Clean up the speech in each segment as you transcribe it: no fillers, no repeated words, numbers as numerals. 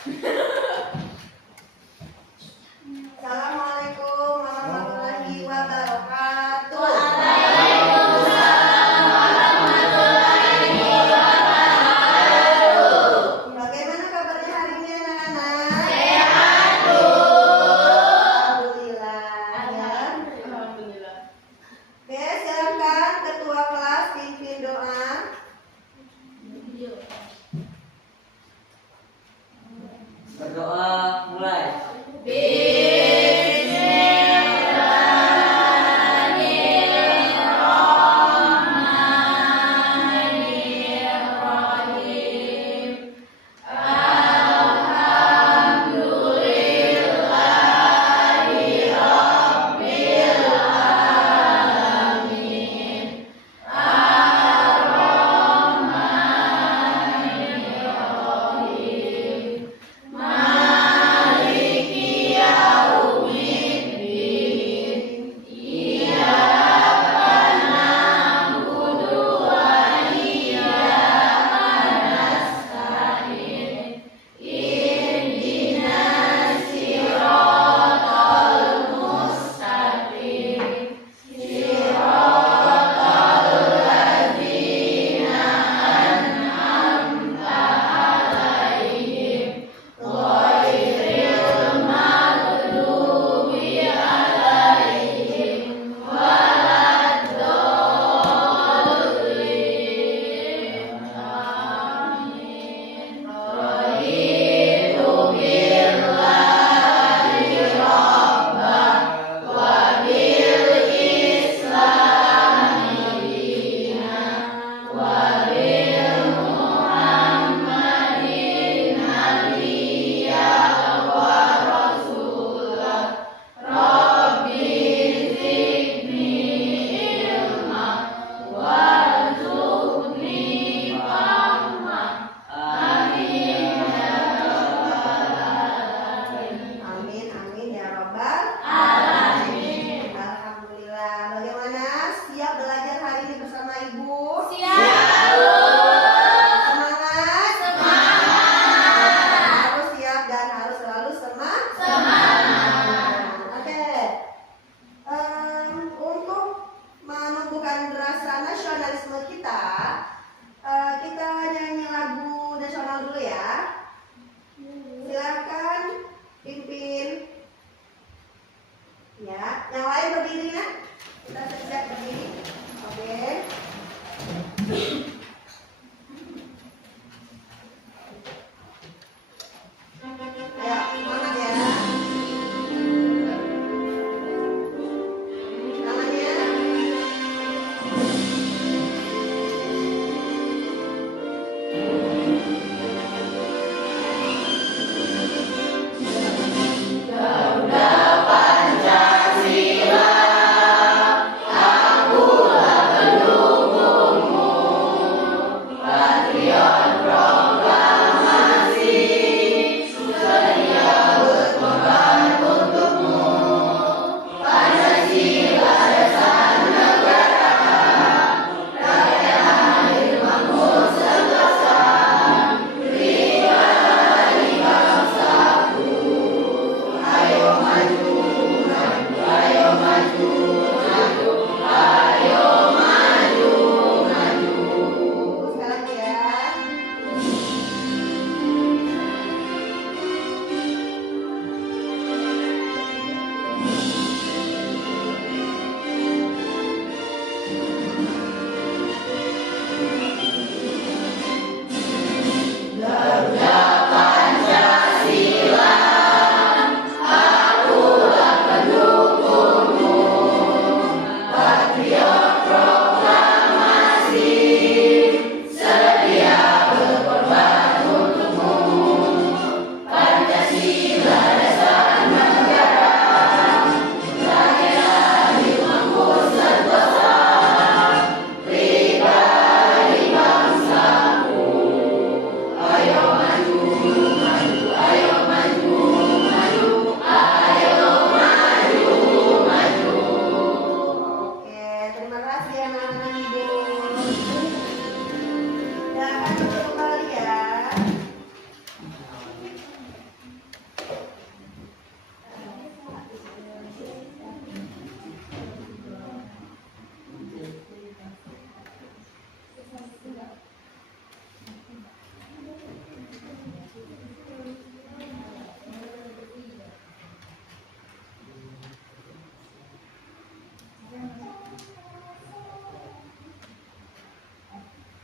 Assalamualaikum warahmatullahi wabarakatuh. Bagaimana kabarnya hari ini anak-anak? Sehat, Bu. Alhamdulillah. Oke, silakan ketua kelas pimpin doa. Berdoa mulai. Bismillahirrahmanirrahim.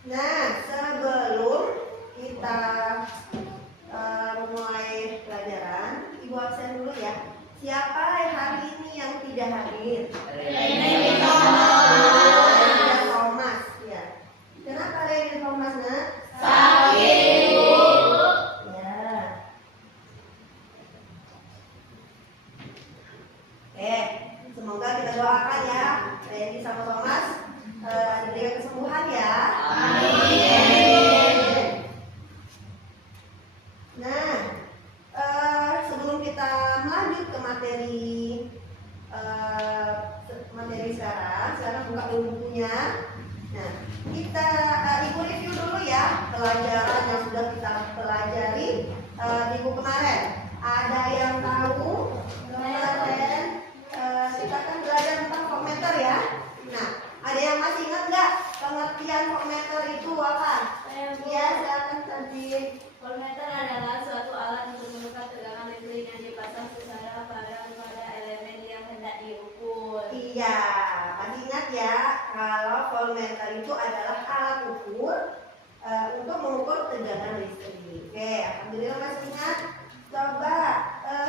Nah, sebelum kita mulai pelajaran, Ibu absen dulu ya. Siapa hari ini yang tidak hadir? Reni Thomas. Ya. Kenapa Reni Thomas, nak? Sakit, Bu. Ya. Oke, semoga kita doakan ya Reni sama Thomas diberikan kesembuhan ya. Amin. Nah, sebelum kita melanjut ke materi sekarang buka dulu bukunya. Nah, kita Ibu review dulu ya pelajaran yang sudah kita pelajari minggu kemarin. Ada yang tahu kemarin kita kan belajar tentang voltmeter ya. Nah, ada yang masih ingat nggak pengertian voltmeter itu apa? Ya, silakan tadi. Voltmeter adalah suatu alat untuk mengukur tegangan listrik yang dipasang secara paralel pada elemen yang hendak diukur. Iya, masih ingat ya kalau voltmeter itu adalah alat ukur untuk mengukur tegangan listrik. Oke, alhamdulillah masih ingat. Coba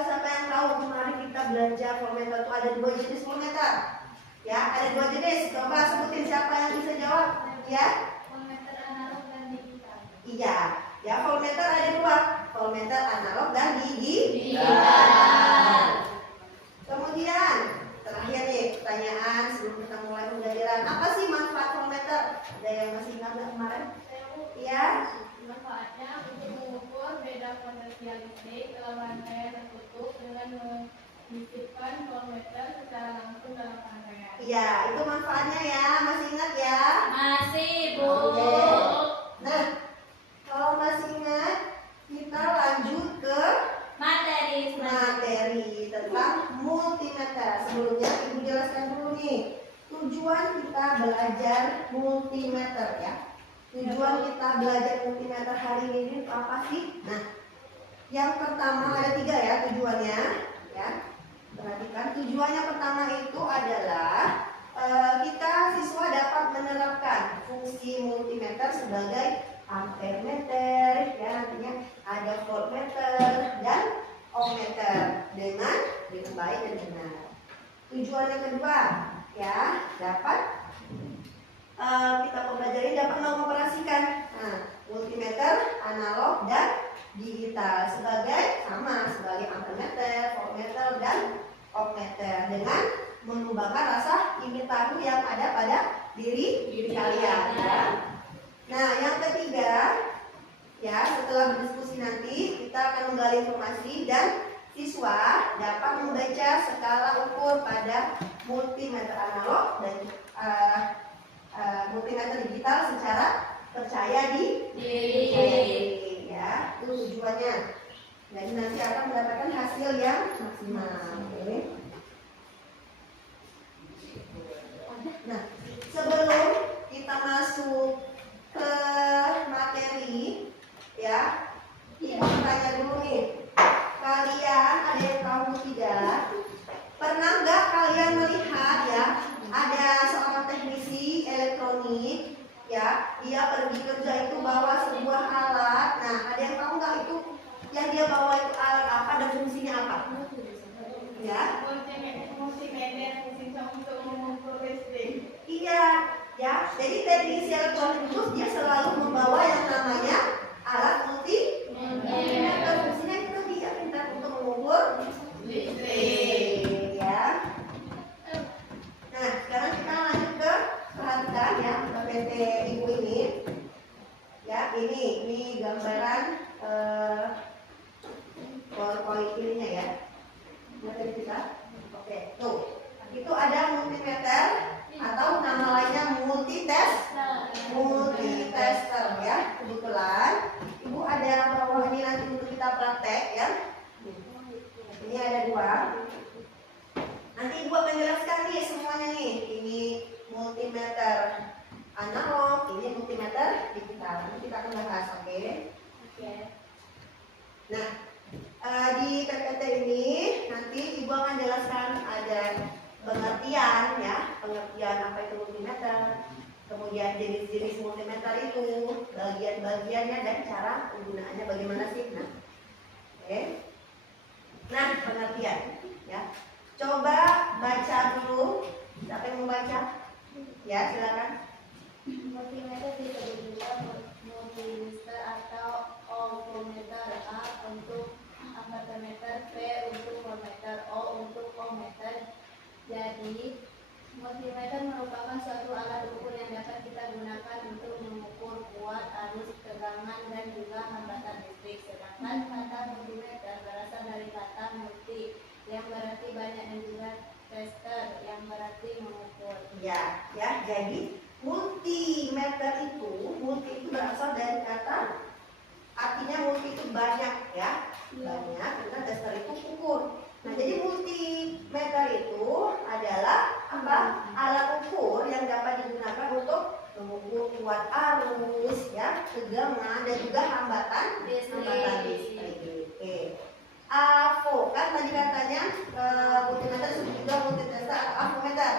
siapa yang tahu kemarin kita belajar voltmeter itu ada 2 jenis voltmeter. Ya, ada 2 jenis. Coba sebutin siapa yang bisa jawab. Ya. Voltmeter analog dan digital. Iya, ya voltmeter ada 2, voltmeter analog dan Digital. Kemudian terakhir nih pertanyaan sebelum kita mulai pembelajaran, apa sih manfaat voltmeter? Ada yang masih ingat nggak kemarin? Iya. Manfaatnya untuk mengukur beda potensial listrik dalam rangkaian tertutup dengan menyisipkan voltmeter secara langsung dalam rangkaian. Iya, itu manfaatnya ya, masih ingat ya? Masih, Bu. Oke. Nah, kalau masih ingat, kita lanjut ke Materi tentang multimeter. Sebelumnya Ibu jelaskan dulu nih tujuan kita belajar multimeter ya. Tujuan kita belajar multimeter hari ini apa sih? Nah, yang pertama ada 3 ya tujuannya ya. Perhatikan tujuannya pertama itu adalah kita siswa dapat menerapkan fungsi multimeter sebagai ampermeter ya, nantinya ada voltmeter dan ohmmeter dengan baik dan benar. Tujuan yang kedua ya dapat kita pelajari dapat mengoperasikan multimeter analog dan digital sebagai ampermeter, voltmeter dan ohmmeter dengan mengembangkan rasa ingin tahu yang ada pada diri kalian ya. Nah, yang ketiga ya, setelah berdiskusi nanti kita akan menggali informasi dan siswa dapat membaca skala ukur pada multimeter analog dan multimeter digital secara percaya diri ya, itu tujuannya. Jadi nanti akan mendapatkan hasil yang maksimal. Oke. Nah, sebelum kita masuk ke materi ya, Ibu tanya dulu nih, kalian ada yang tahu tidak? Pernah nggak kalian melihat ya ada seorang teknisi elektronik ya, dia pergi kerja itu bawa sebuah alat. Nah, ada yang tahu nggak itu yang dia bawa itu alat apa dan fungsinya apa? Ya? Multimeter untuk mengukur listrik. Iya, ya. Jadi teknisi elektronik itu dia selalu membawa yang namanya alat multimeter. Fungsinya itu dia pintar untuk mengukur listrik, ya. Nah, sekarang kita lanjut ke perhatikan ya PT Ibu ini. Ya, ini gambaran PowerPoint ininya ya. Materi kita. Oke, tuh. Itu ada multimeter atau nama lainnya multitester ya. Kebetulan Ibu ada bawah ini nanti untuk kita praktek ya. Ini ada 2. Nanti Ibu akan jelaskan nih semuanya nih. Ini multimeter analog, ini multimeter digital. Nanti kita akan bahas, oke? Nah, di PPT ini nanti Ibu akan jelaskan ada pengertian ya, pengertian apa itu multimeter, Kemudian jenis-jenis multimeter itu, bagian-bagiannya dan cara penggunaannya bagaimana sih? Nah, oke. Nah, pengertian ya. Coba baca dulu. Siapa yang mau baca? Ya, silakan. Multimeter disebut juga multimeter atau ohmmeter. A untuk ampermeter, P untuk voltmeter, O untuk ohmmeter. Jadi multimeter merupakan suatu alat ukur yang dapat kita gunakan untuk mengukur kuat, arus, tegangan, dan juga hambatan listrik. Sedangkan kata multimeter berasal dari kata multi yang berarti banyak dan juga tester yang berarti mengukur. Ya, jadi multimeter itu, multi itu berasal dari kata, artinya multi itu banyak ya, banyak, karena tester itu ukur. Nah, jadi multimeter itu adalah apa? Alat ukur yang dapat digunakan untuk mengukur kuat arus, ya, tegangan dan juga hambatan listrik. Oke. AVO kan tadi katanya multimeter disebut juga multitester atau avometer.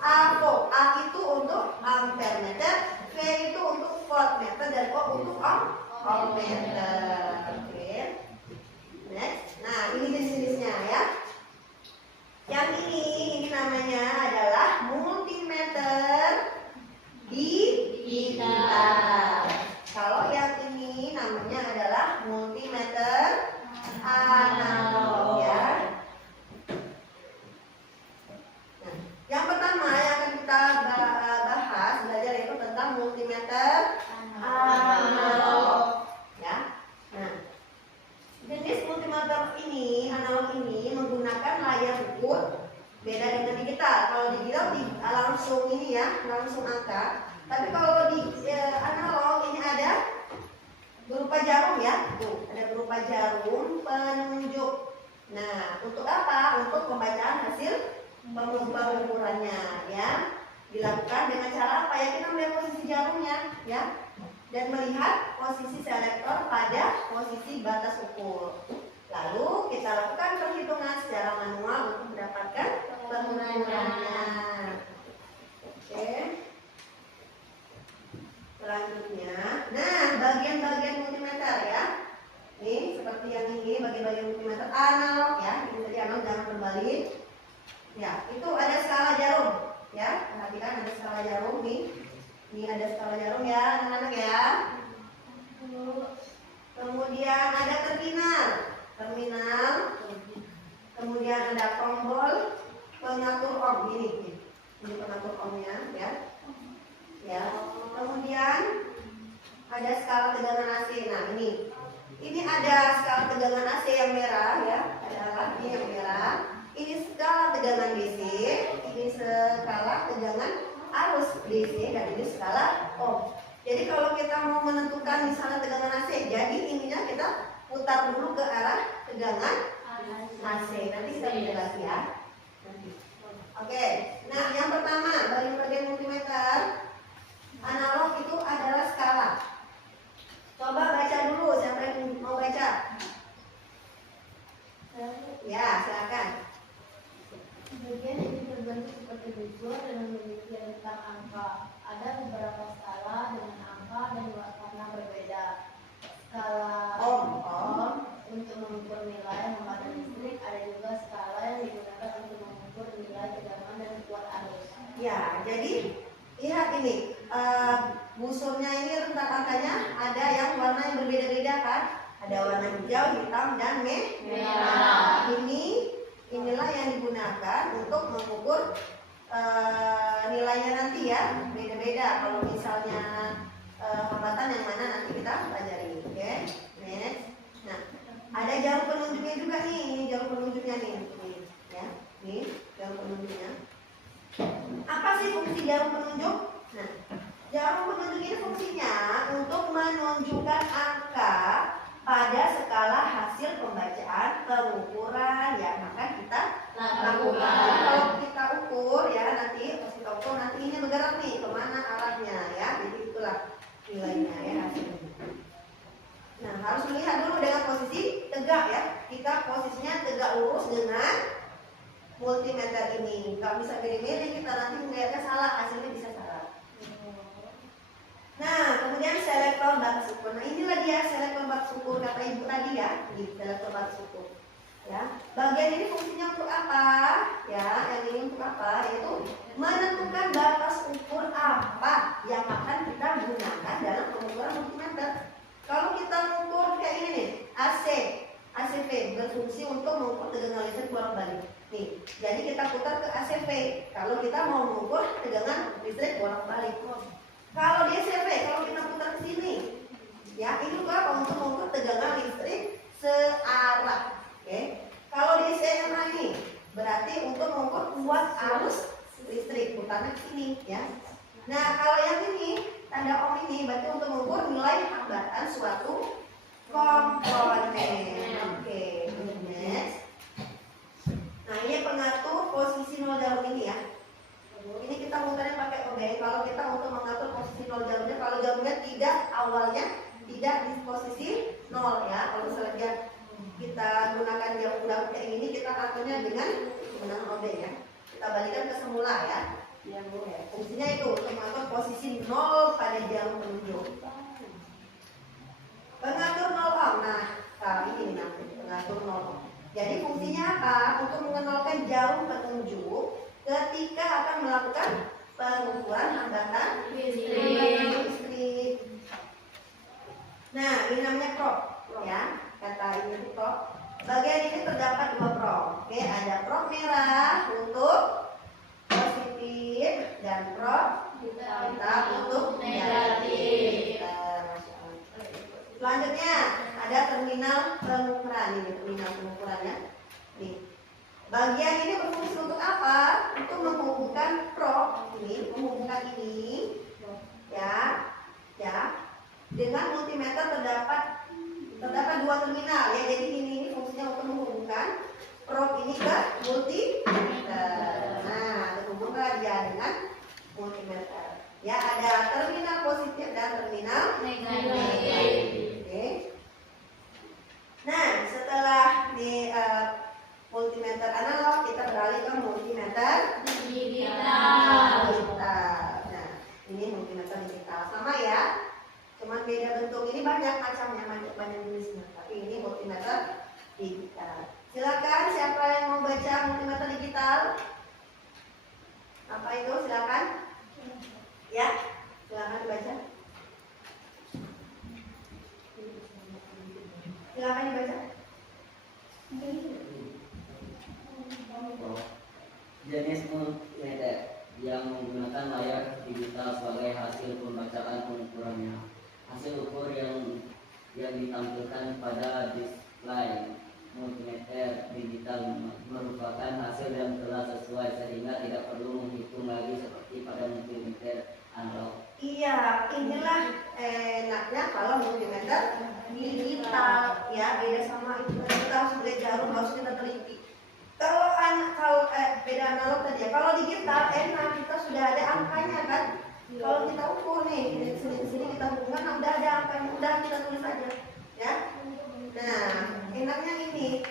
AVO, A itu untuk ampermeter, V itu untuk voltmeter dan O untuk ohmmeter. Oke. Next. Nah, ini jenis-jenisnya ya. Yang ini namanya adalah multimeter digital. Kalau yang ini namanya adalah multimeter analog ya. Nah, yang pertama yang akan kita bahas belajar itu tentang multimeter analog ya. Nah, jenis multimeter ini, analog ini menggunakan layar ukur beda dengan digital. Kalau digital langsung ini ya, langsung angka. Tapi kalau di analog ini ada berupa jarum ya, tuh ada berupa jarum penunjuk. Nah, untuk apa? Untuk pembacaan hasil pengukurannya ya. Dilakukan dengan cara apa ya? Kita melihat posisi jarumnya ya, dan melihat posisi selektor pada posisi batas ukur. Lalu kita lakukan perhitungan secara manual untuk mendapatkan pengukurannya. Oke. Selanjutnya, nah bagian-bagian multimeter ya. Ini seperti yang ini bagian-bagian multimeter analog ya. Ini tadi analog jangan berbalik. Ya, itu ada skala jarum ya. Perhatikan ada skala jarum nih. Ini ada skala jarum ya, anak-anak ya. Kemudian ada terminal. Kemudian ada tombol pengatur ohm ini pengatur ohmnya ya. Ya. Kemudian ada skala tegangan AC. Nah, ini ada skala tegangan AC yang merah ya. Ada alat ini yang merah. Ini skala tegangan DC. Ini skala tegangan arus DC dan ini skala ohm. Jadi kalau kita mau menentukan misalnya tegangan AC, jadi ininya kita putar dulu ke arah tegangan AC. Nanti kita lihat lagi ya. Oke. Nah, yang pertama bagian multimeter analog itu adalah skala. Coba baca dulu, siapa yang mau baca? Ya, silakan. Bagian ini berbentuk seperti busur dan memiliki rentang angka. Ada beberapa skala dengan angka dan warna berbeda. Skala Ohm untuk mengukur nilai hambatan listrik, ada juga skala yang digunakan untuk mengukur nilai tegangan dan kuat arus. Ya, jadi lihat ini busurnya ini rentang angkanya ada yang warna yang berbeda-beda kan? Ada warna hijau, hitam dan merah. Inilah yang digunakan untuk mengukur nilainya nanti ya, beda-beda. Kalau misalnya hambatan yang mana nanti kita pelajari. Oke, next. Nah, ada jarum penunjuknya juga nih. Ini jarum penunjuknya nih, ya. Nih jarum penunjuknya. Apa sih fungsi jarum penunjuk? Nah, jarum penunjuk ini fungsinya untuk menunjukkan angka pada skala hasil pembacaan pengukuran yang akan kita lakukan. Kalau kita ukur ya nanti, pas kita ukur nanti ini bergerak nih kemana arahnya ya. Jadi itulah nilainya ya hasilnya. Nah, harus melihat dulu dengan posisi tegak ya. Kita posisinya tegak lurus dengan multimeter ini. Nggak bisa milih-milih, kita nanti melihatnya salah, hasilnya bisa salah. Nah, kemudian selektor batas ukur. Nah, inilah dia selektor batas ukur kata ibu tadi ya, di selektor batas ukur. Ya, bagian ini fungsinya untuk apa? Ya, yang ini untuk apa? Yaitu menentukan batas ukur apa yang akan kita gunakan dalam pengukuran multimeter. Kalau kita mengukur kayak ini nih, ACV berfungsi untuk mengukur tegangan listrik bolak-balik. Nih, jadi kita putar ke ACV. Kalau kita mau mengukur tegangan listrik bolak-balik. Kalau di ACV, kalau kita putar ke sini, ya ini untuk apa? Untuk mengukur tegangan listrik searah. Oke. Kalau di CMA ini berarti untuk mengukur kuat arus listrik, putarnya ke sini, ya. Nah, kalau yang ini tanda ohm ini berarti untuk mengukur nilai hambatan suatu komponen. Oke, next. Nah, ini pengatur posisi nol jarum ini ya. Ini kita muternya pakai obeng. Kalau kita untuk mengatur posisi nol jarumnya, kalau jarumnya tidak awalnya tidak di posisi nol ya. Kalau misalnya kita gunakan jarum kayak ini, kita aturnya dengan menggunakan obeng ya. Kita balikan ke semula ya. Fungsinya itu untuk mengatur posisi nol pada jarum penunjuk. Pengatur nol ohm. Nah, ini nanti pengatur nol ohm. Jadi fungsinya apa? Untuk mengenalkan jarum penunjuk ketika akan melakukan pengukuran hambatan listrik. Nah, ini namanya prob, ya. Kata ini prob. Bagian ini terdapat dua prob. Oke, ada prob merah untuk positif dan prob hitam untuk negatif. Selanjutnya ada terminal pengukuran. Ini terminal pengukurannya. Nih. Bagian ini berfungsi untuk apa? Untuk menghubungkan prob ini, menghubungkan ini, ya, dengan multimeter terdapat dua terminal ya. Jadi ini fungsinya untuk menghubungkan prob ini ke multimeter. Nah, terhubunglah dia dengan multimeter. Ya, ada terminal positif dan terminal negatif. Oke. Nah, setelah di multimeter analog, kita beralih ke multimeter digital. Nah, ini multimeter digital sama ya, cuman beda bentuk. Ini banyak macamnya, banyak jenisnya. Tapi ini multimeter digital. Silakan siapa yang mau baca multimeter digital? Apa itu? Silakan. Ya, silakan dibaca. Silakan dibaca. Jenis multimeter yang menggunakan layar digital sebagai hasil pembacaan pengukurannya. Hasil ukur yang ditampilkan pada display multimeter digital merupakan hasil yang telah sesuai sehingga tidak perlu menghitung lagi seperti pada multimeter analog. Iya, inilah enaknya kalau multimeter digital ya, beda sama itu kita harus beli jarum, harus kita teliti. Kalau beda analog tadi ya. Kalau digital enak, kita sudah ada angkanya kan. Kalau kita ukur nih, di sini kita hubungkan, nah udah ada angkanya, udah kita tulis aja, ya. Nah, enaknya ini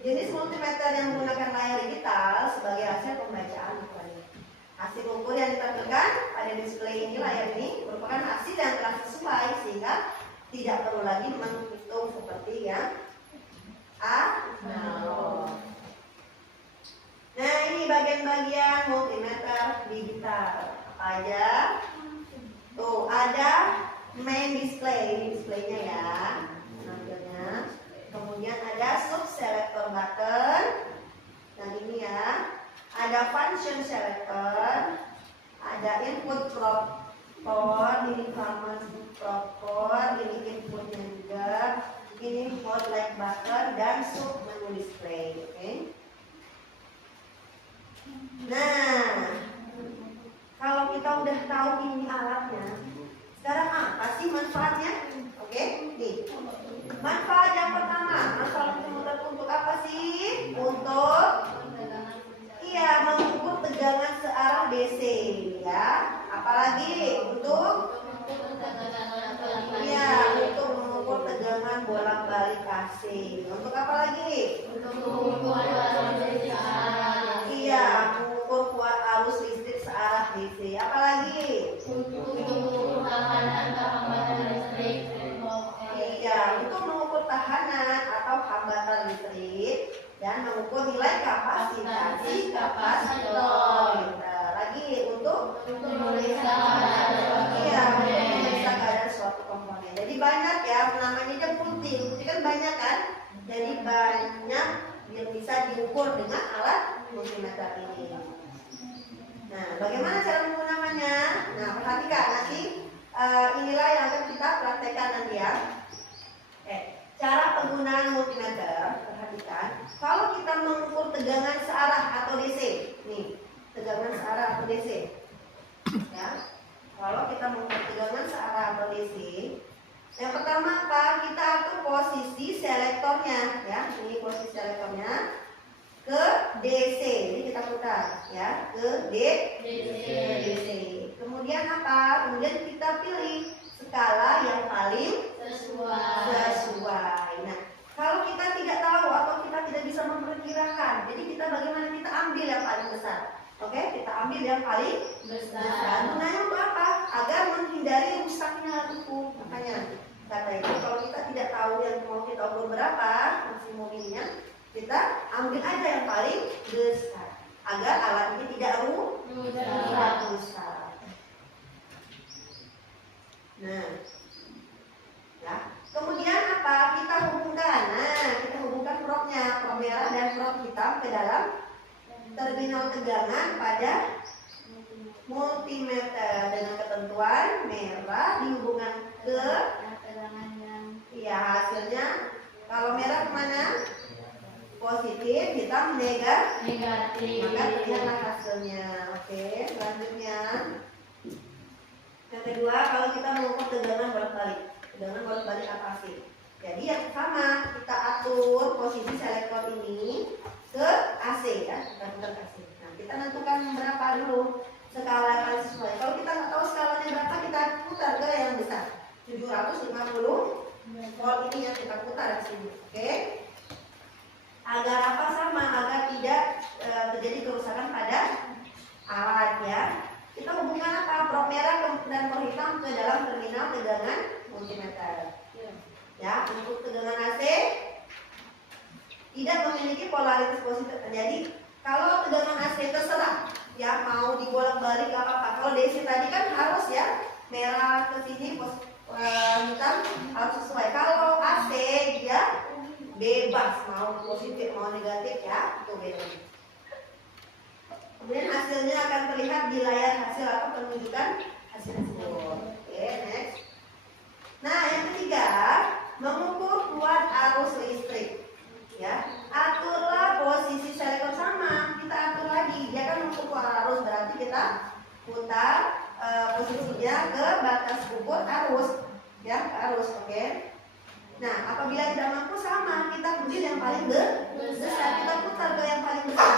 jenis multimeter yang menggunakan layar digital sebagai hasil pembacaan ukurannya. Hasil ukur yang ditampilkan pada display ini, layar ini merupakan hasil yang telah sesuai sehingga tidak perlu lagi menghitung seperti yang analog. Nah, ini bagian-bagian multimeter digital. Apa aja? Tuh, ada main display, ini displaynya ya. Nampilnya. Kemudian ada sub selector button. Nah, ini ya. Ada function selector. Ada input probe port, ini common probe port, ini inputnya juga. Ini mode like button dan sub menu display. Oke. Nah, kalau kita udah tahu ini alatnya, sekarang apa sih manfaatnya? Oke, nih. Manfaat yang pertama, manfaat multimeter untuk apa sih? Untuk mengukur tegangan searah DC, ya. Apalagi untuk untuk mengukur tegangan bolak-balik AC. Untuk apa lagi? Untuk mengukur mengukur kuat arus listrik searah DC. Apalagi? Untuk mengukur mengukur nilai kapasitasi kapasitor. Lagi untuk memeriksa iya, memeriksa keadaan suatu komponen. Jadi banyak ya, namanya aja multi kan banyak kan. Jadi banyak yang bisa diukur dengan alat multimeter ini. Nah, bagaimana cara menggunakannya? Nah, perhatikan nanti inilah yang akan kita praktekkan nanti ya. Cara penggunaan multimeter, perhatikan. Kalau kita mengukur tegangan searah atau DC, nih, tegangan searah atau DC, ya. Kalau kita mengukur tegangan searah atau DC, yang pertama apa? Kita atur posisi selektornya, ya. Ini posisi selektornya ke DC. Ini kita putar, ya, ke DC. Kemudian apa? Kemudian kita pilih skala yang paling sesuai. Nah, kalau kita tidak tahu atau kita tidak bisa memperkirakan, jadi kita bagaimana kita ambil yang paling besar. Oke, kita ambil yang paling besar. Gunanya untuk apa? Agar menghindari rusaknya alat ukur. Makanya kata itu kalau kita tidak tahu yang mau kita ukur berapa maksimum ininya, kita ambil aja yang paling besar agar alat ini tidak rusak. Nah, ya. Kemudian apa? Kita hubungkan. Nah, kita hubungkan probnya, prob merah dan prob hitam ke dalam terminal tegangan pada multimeter dengan ketentuan merah dihubungkan ke tegangan yang ya hasilnya kalau merah kemana? Positif, hitam negatif. Maka terlihatlah hasilnya. Oke, selanjutnya. Yang kedua, kalau kita mengukur tegangan bolak-balik apa sih? Jadi yang pertama kita atur posisi selektor ini ke AC ya, kita putar ke AC. Nah, kita tentukan berapa dulu skala yang paling sesuai. Kalau kita nggak tahu skalanya berapa, kita putar ke yang besar. 750 volt ini yang kita putar di sini. Oke? Agar apa? Sama, agar tidak terjadi kerusakan pada alat ya. Kita hubungkan apa? Prob merah dan prob hitam ke dalam terminal tegangan multimeter. Ya, untuk tegangan AC tidak memiliki polaritas positif. Jadi kalau tegangan AC terserah, ya mau dibolak-balik gak apa-apa. Kalau DC tadi kan harus ya merah ke sini, hitam harus sesuai. Kalau AC dia bebas mau positif mau negatif ya, itu beda. Kemudian hasilnya akan terlihat di layar hasil atau penunjukan hasil tersebut. Oke, next. Nah, yang ketiga, mengukur kuat arus listrik. Ya, aturlah posisi selektor sama. Kita atur lagi. Dia kan mengukur arus, berarti kita putar posisinya ke batas ukur arus. Ya, ke arus, oke. Nah, apabila tidak mampu sama, kita ambil yang paling besar. Kita putar ke yang paling besar.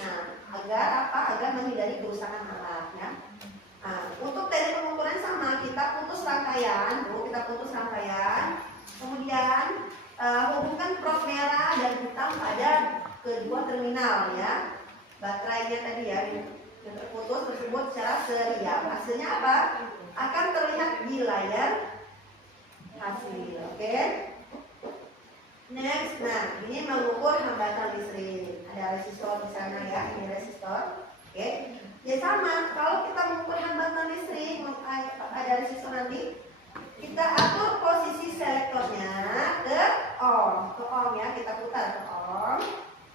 Nah, agar apa? Agar menghindari kerusakan alat ya. Nah, untuk teknik pengukuran sama, kita putus rangkaian, kemudian hubungkan prob merah dan hitam pada kedua terminal ya. Baterainya tadi ya, yang terputus tersebut secara serial. Hasilnya apa? Akan terlihat di layar hasil. Oke. Next, nah ini mengukur hambatan listrik. Ada resistor di sana ya, ini resistor. Oke. Ya sama, kalau kita mengukur hambatan listrik, ada resistor nanti, kita atur posisi selektornya ke ohm ya, kita putar ke ohm.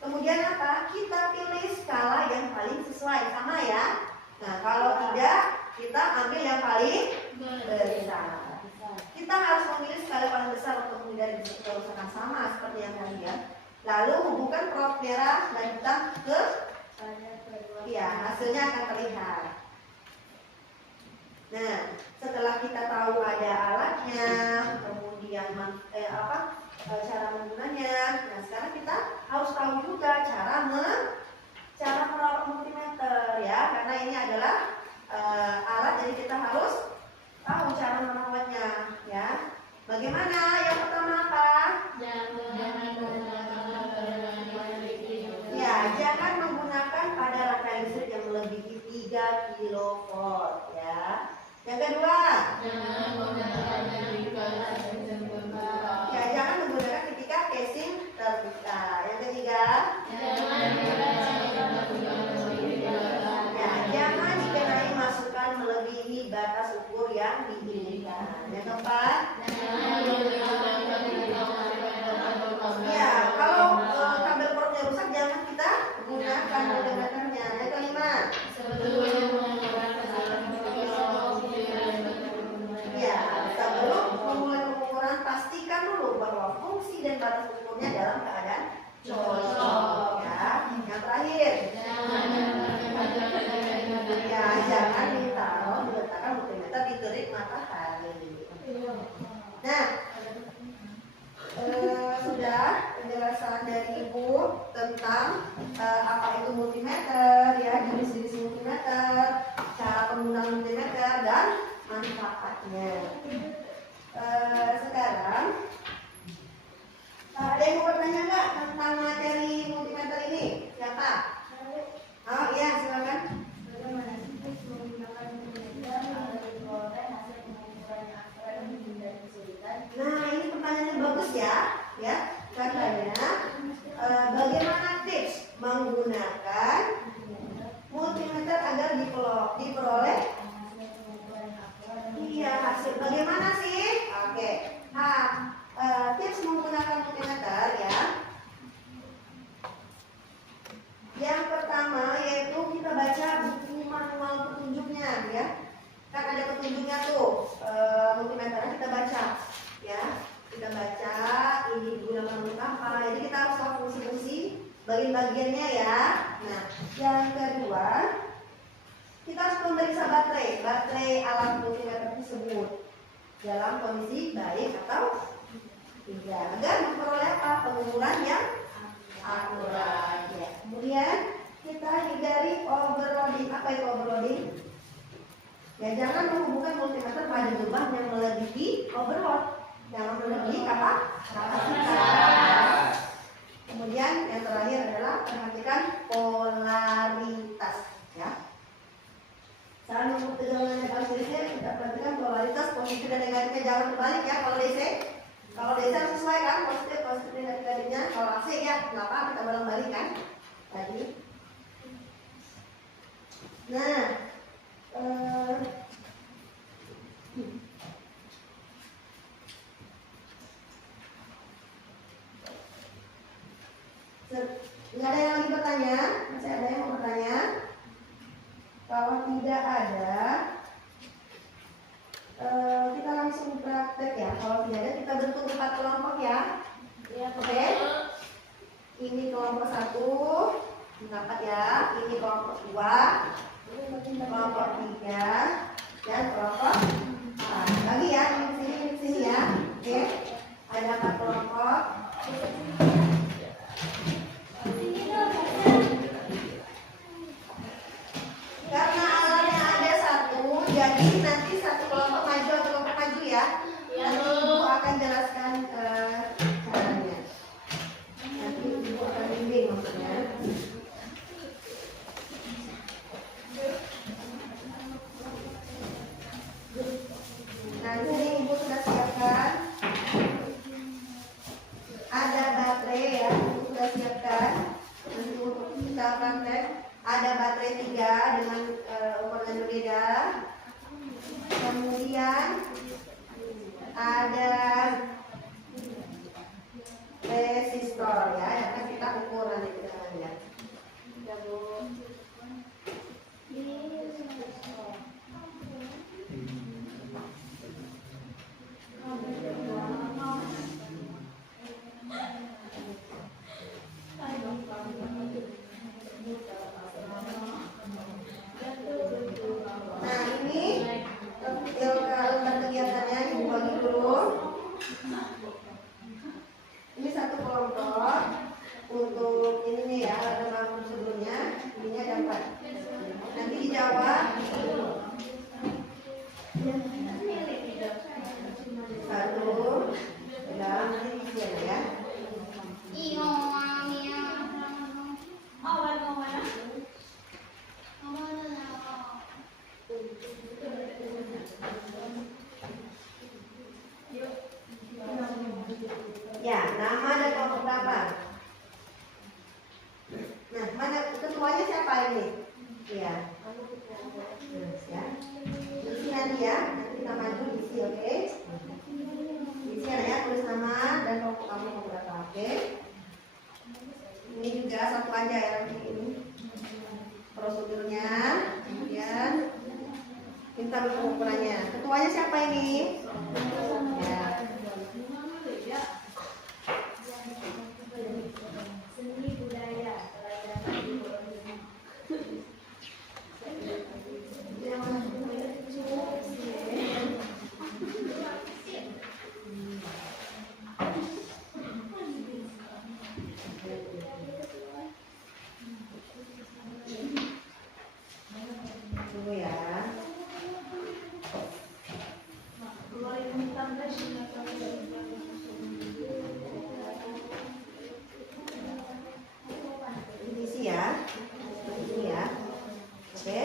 Kemudian apa? Kita pilih skala yang paling sesuai sama ya. Nah kalau tidak, kita ambil yang paling besar. Kita harus memilih skala paling besar untuk menghindari kerusakan sama seperti yang tadi ya. Lalu hubungkan prob merah dan hitam ke ya, hasilnya akan terlihat. Nah, setelah kita tahu ada alatnya, kemudian cara menggunanya. Nah, sekarang kita harus tahu juga cara merawat multimeter ya, karena ini adalah alat, jadi kita harus tahu cara merawatnya ya. Bagaimana? Yang pertama apa? Ya, jangan menggunakan pada rangkaian listrik yang melebihi 3 kV ya. Yang kedua, ya jangan menggunakan ketika casing Yang keempat, ya kalau tabel portnya rusak jangan kita gunakan multimeternya. Yang kelima, ya sebelum memulai pengukuran pastikan dulu bahwa fungsi dan batas ukurnya dalam keadaan cocok. Ya, yang terakhir, ya jangan ditaruh diletakkan multimeter di terik matahari. Nah, sudah penjelasan dari Ibu tentang apa itu multimeter, ya jenis-jenis multimeter, cara penggunaan multimeter dan manfaatnya. Sekarang ada yang mau bertanya nggak tentang materi multimeter ini? Siapa? Oh iya, silakan. Bagaimana sih tips menggunakan multimeter agar diperoleh hasil pengukuran yang akurat dan menghindari kesulitan? Nah, ini pertanyaannya bagus ya, ya. Katanya bagaimana tips menggunakan multimeter agar diperoleh iya hasil. Bagaimana sih? Oke. Nah, tips menggunakan multimeter ya. Yang pertama yaitu kita baca buku manual petunjuknya ya. Kan ada petunjuknya tuh, multimeternya kita baca ya. Kita baca ini digunakan untuk apa. Jadi kita harus tahu fungsi-fungsi bagian-bagiannya ya. Nah, yang kedua kita harus memeriksa baterai alat multimeter tersebut dalam kondisi baik atau tidak agar memperoleh apa pengukuran yang akurat ya. Kemudian kita hindari overloading. Apa itu overloading? Ya jangan menghubungkan multimeter pada lubang yang melebihi overload, jangan melebihi kapasitas. Kemudian yang terakhir adalah perhatikan polaritas ya. Saat mengukur tegangan yang paling sedikit, kita perhatikan polaritas positif dan negatifnya jangan terbalik ya. Kalau DC harus sesuai kan, positif negatifnya. Kalau AC ya, kenapa kita bolak-balik kan tadi. Nah, nggak ada yang lagi bertanya? Masih ada yang mau bertanya? Kalau tidak ada, kita langsung praktek ya. Kalau tidak ada, kita bentuk 4 kelompok ya. Oke. Ini kelompok 1, dapat ya. Ini kelompok 2, kelompok 3, dan kelompok 4. Lagi ya, ini sini ya. Oke. Ada 4 kelompok. Karena alatnya ada 1, jadi nanti 1 kelompok maju atau kelompok maju ya. Nanti Ibu akan jelaskan caranya. Nanti Ibu akan bimbing maksudnya. Nah, ini Ibu sudah siapkan. Ada baterai ya, Ibu sudah siapkan. Nanti untuk kita praktek. Ada baterai 3 dengan ukuran berbeda. Kemudian ada resistor ya, akan kita ukuran itu namanya. Nah ini lembar kegiatannya Ibu bagi dulu. Ini 1 kelompok untuk ini nih ya, ada prosedurnya. satu aja ya nanti ini prosedurnya. Kemudian minta pengukurannya. Ketuanya siapa ini? Ya. Seni budaya Tunggu ya. Isi ya. Ini ya. Oke.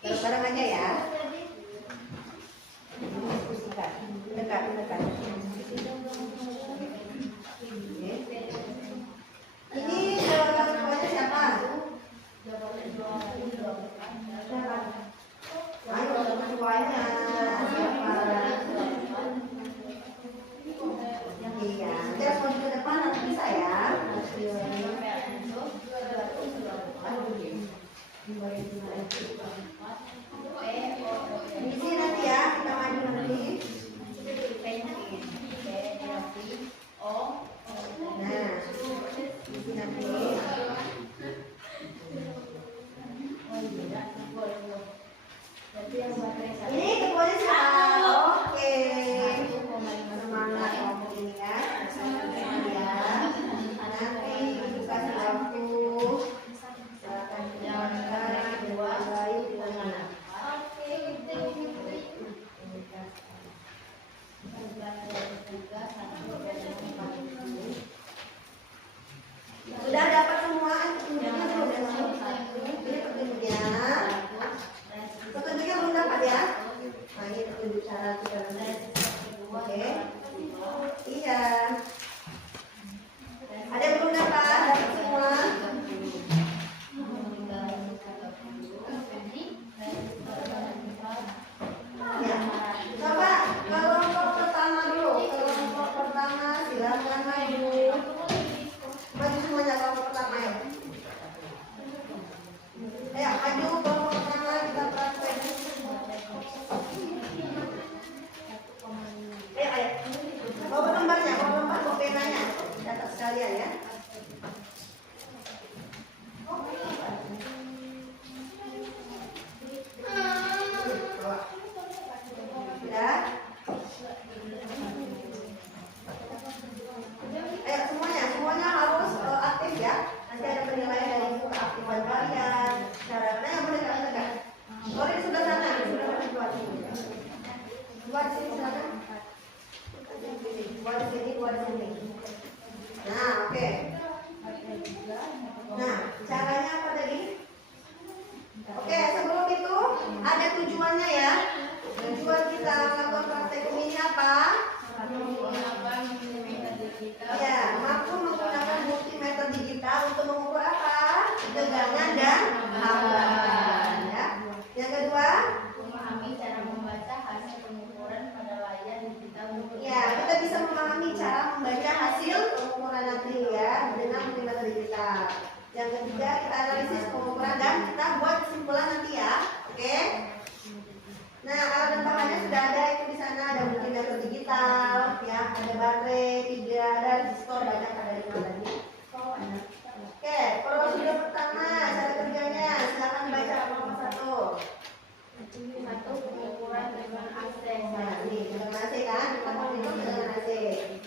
Bareng-bareng aja ya. Diskusikan. Dekat. Oke. Ini ketuanya siapa? Ayo ketuanya siapa? Iya, nanti harus maju ke depan nanti bisa ya. Isi nanti ya, kita maju nanti. Nah, isi nanti. Ini ketuanya siapa? Oke. Semangat ngomong ini ya. Ya. Nanti dikasih waktu. Silakan dijalankan. Diwaspai di mana? Sudah dapat semua? Petunjuknya belum ya? Ini petunjuknya. Petunjuknya belum dapat ya? Nah ini petunjuk cara kita. Oke. Iya. Ada yang belum dapat? Dapat semua? Ya. Coba kelompok pertama dulu. Kelompok pertama silakan maju. Maju semuanya kelompok pertama ya. Ayo maju kelompok pertama kita praktek. Ayo. Bawa lembarnya, bawa penanya. Catat sekalian ya. Sudah? Ayo semuanya harus aktif ya. Nanti ada penilaian dari keaktifan kalian. Caranya yang boleh kalian tegak. Sorry di sebelah sana, di sebelah sana dua sini. Dua di sini silakan. Dua di sini, dua di sini. Nah, oke. Nah, caranya apa tadi? Oke, sebelum itu ada tujuannya ya. Tujuan kita melakukan praktikum ini apa? Ya, mampu menggunakan multimeter digital untuk mengukur apa? Tegangan dan hambatan. Ya. Yang kedua, Memahami cara membaca hasil pengukuran pada layar digital. ya kita bisa memahami cara membaca hasil pengukuran nanti ya dengan multimeter digital. Yang ketiga, kita analisis pengukuran dan kita buat kesimpulan nanti ya. Oke? Nah, alat dan bahannya sudah ada itu di sana, ada multimeter digital, ya, ada baterai, ada resistor, banyak ada di mana tadi. Oke, prosedur pertama, cara kerjanya, silakan baca nomor 1. Satu, pengukuran dengan AC. Nah, ini dengan AC kan, kita mau minum dengan AC.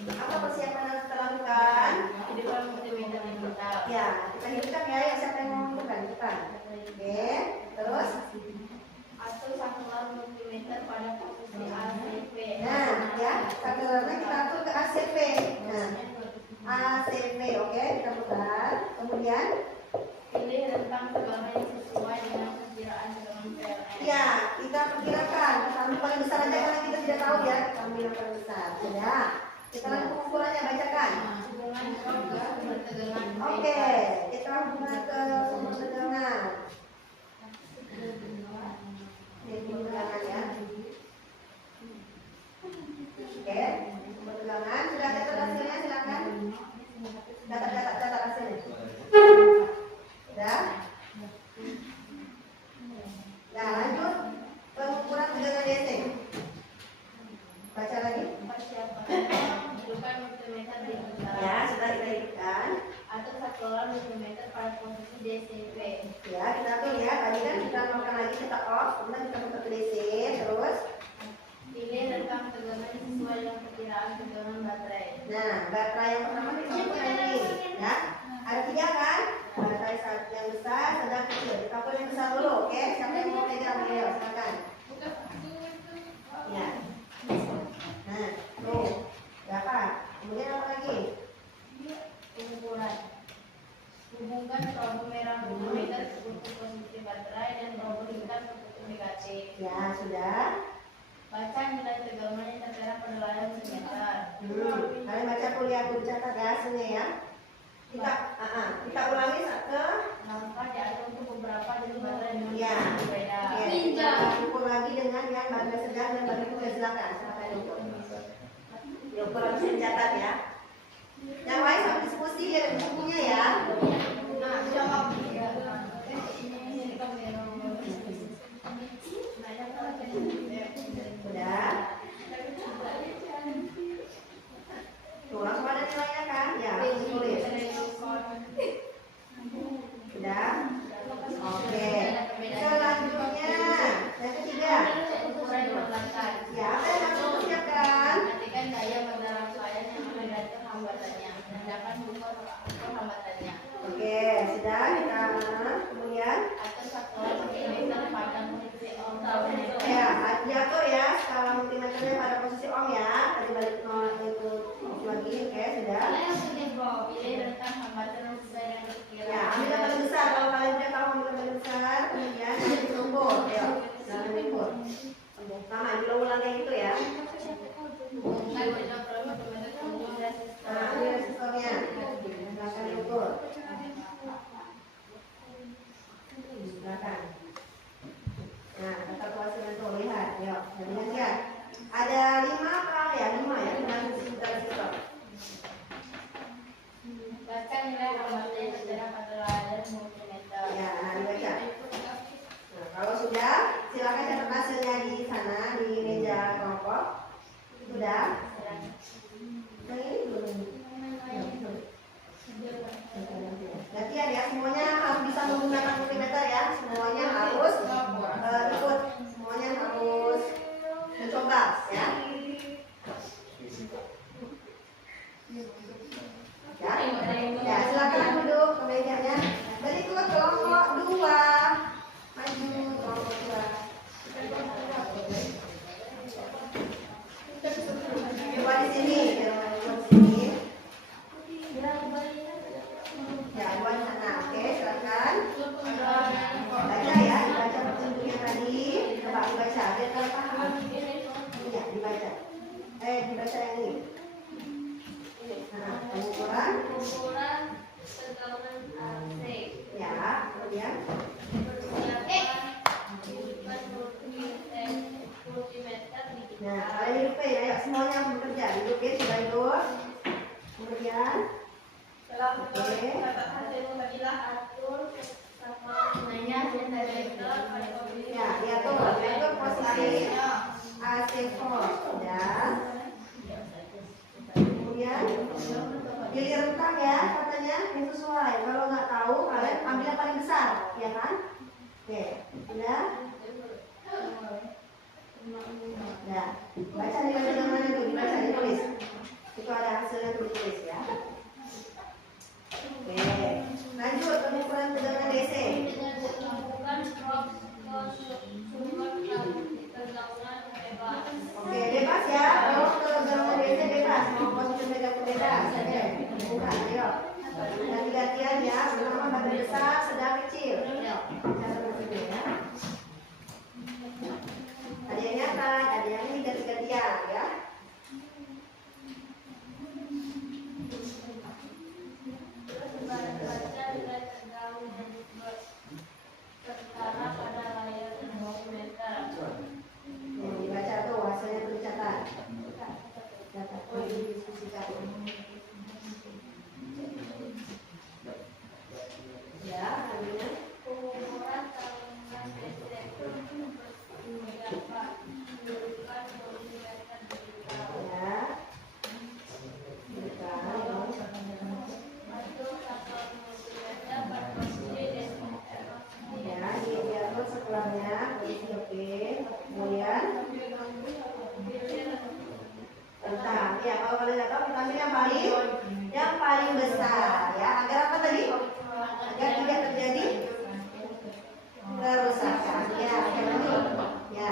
Apa persiapan yang kita lakukan? Hidupkan multimeter digital. Ya, kita hidupkan ya, yang siapa yang mau hidupkan, hidupkan. Oke, terus? Atur sakulan multimeter pada posisi ACP. Nah, ya, sakulannya kita atur ke ACP. Nah, ACP, oke, kita putar. Kemudian, Pilih rentang tegangan yang sesuai dengan perkiraan tegangan PLN. ya, kita perkirakan. Kita ambil paling besar aja karena kita tidak tahu ya. Kita ambil yang paling besar. Sudah. Kita lakukan pengukurannya, bacakan. Hubungan ke sumber tegangan. Oke, kita hubungan ke sumber tegangan. Ini sumber tegangan ya. Oke, sumber tegangan. Sudah catat hasilnya, silakan. digital. Ya, sudah kita hidupkan. Atau satuan multimeter pada posisi DCP. Ya, kita atur ya. Tadi kan kita nolkan lagi, kita off, kemudian kita putar ke DC, terus. Pilih rekam tegangan sesuai dengan perkiraan tegangan baterai. Nah, baterai yang pertama kita putar ini, ya. Ada 3 kan? Baterai yang besar, sedang, kecil. Kita putar yang besar dulu, oke? Siapa yang mau pegang? Ayo, silakan. Ya. Nah, tuh. Berapa? Kemudian apa lagi? Pengukuran. Hubungkan tombol merah multimeter untuk posisi baterai dan tombol hitam untuk negatif. Ya, sudah. Baca nilai tegangan yang tertera pada layar multimeter. Kalian baca kuliah aku catat ya hasilnya ya. Kita ulangi ke Nampak diatur untuk beberapa jenis baterai dengan ya. berbeda. Ya, kita ukur lagi dengan yang baterai sedang dan baterai muda. Silakan ukur. Ya, ukur harus dicatat ya. Yang lain sampai diskusi ya di bukunya ya. Nah, jawab. Ini kamera. Sudah. Tuh, langsung ada nilainya kan? Ya, langsung tulis. Sudah. Oke. Selanjutnya, yang ketiga. Ukuran perlengkapan. Ya, apa yang harus dipersiapkan? Perhatikan daya pada rangkaian yang mengandalkan hambatannya. Sedangkan ukur hambatannya. Oke, sudah kita kemudian Atau satuan multimeter pada posisi ohm. ya diatur ya skala multimeternya pada posisi ohm ya. Tadi balik itu lagi, oke sudah. Pilih rentang hambatan sesuai dengan perkiraan. Ya, ambil yang paling besar. Kalau kalian tidak tahu ambil yang paling besar, kemudian nanti diukur. Ayo, jangan diukur. Sama, diulang kayak gitu ya. Hubungkan dengan multimeter untuk resistor. Nah, ini resistornya. Silakan diukur. Silakan. Nah, kata hasilnya tuh lihat. Yuk, jadi lihat. Ada 5 apa ya? 5 ya. 5 resistor. Baca nilai hambatan yang tertera pada layar multimeter. Ya, nah dibaca. Nah, kalau sudah, silakan catat hasilnya di sana di meja kelompok. Sudah? Nah, ini belum. Latihan ya, semuanya harus bisa menggunakan multimeter ya. Semuanya harus ikut. Semuanya harus mencoba ya. Ya, silakan duduk ke mejanya. Berikut kelompok 2. Maju kelompok 2. Coba di sini, coba di sini. Ya, buat sana. Oke, silakan. Baca ya, dibaca petunjuknya tadi. Coba dibaca, biar kalian paham. Ya, dibaca. Dibaca yang ini. Nah, pengukuran. Tegangan AC. Ya, kemudian. Multimeter digital. Nah, kalian hidupin ya, semuanya harus bekerja. Hidupin, sudah hidup. Kemudian. Setelah mendapat hasil pemilihan atur sama nilainya hasil dari pada posisi. Ya, diatur posisi AC4 ya. Kemudian pilih rentang ya katanya yang sesuai. Kalau nggak tahu kalian ambil yang paling besar, ya kan? Oke, sudah. Nah, baca nilai tegangan itu dibaca ditulis. Itu ada hasilnya tuh ditulis ya. Oke, lanjut pengukuran tegangan DC. Oke, bebas ya. Kalau tegangan DC bebas, mau positif negatif bebas. Oke, bukan, ayo. Ganti-gantian ya. Pertama baterai besar, sedang, kecil. Ayo, cara berpikir ya. Ada yang nyata, ada yang ini ganti-gantian ya. Dibaca tuh hasilnya tuh dicatat. Catat. Diskusikan. Ya, kemudian. Pengukuran tanggungan yang paling besar ya. Agar apa tadi? Agar tidak terjadi kerusakan. Ya, ya.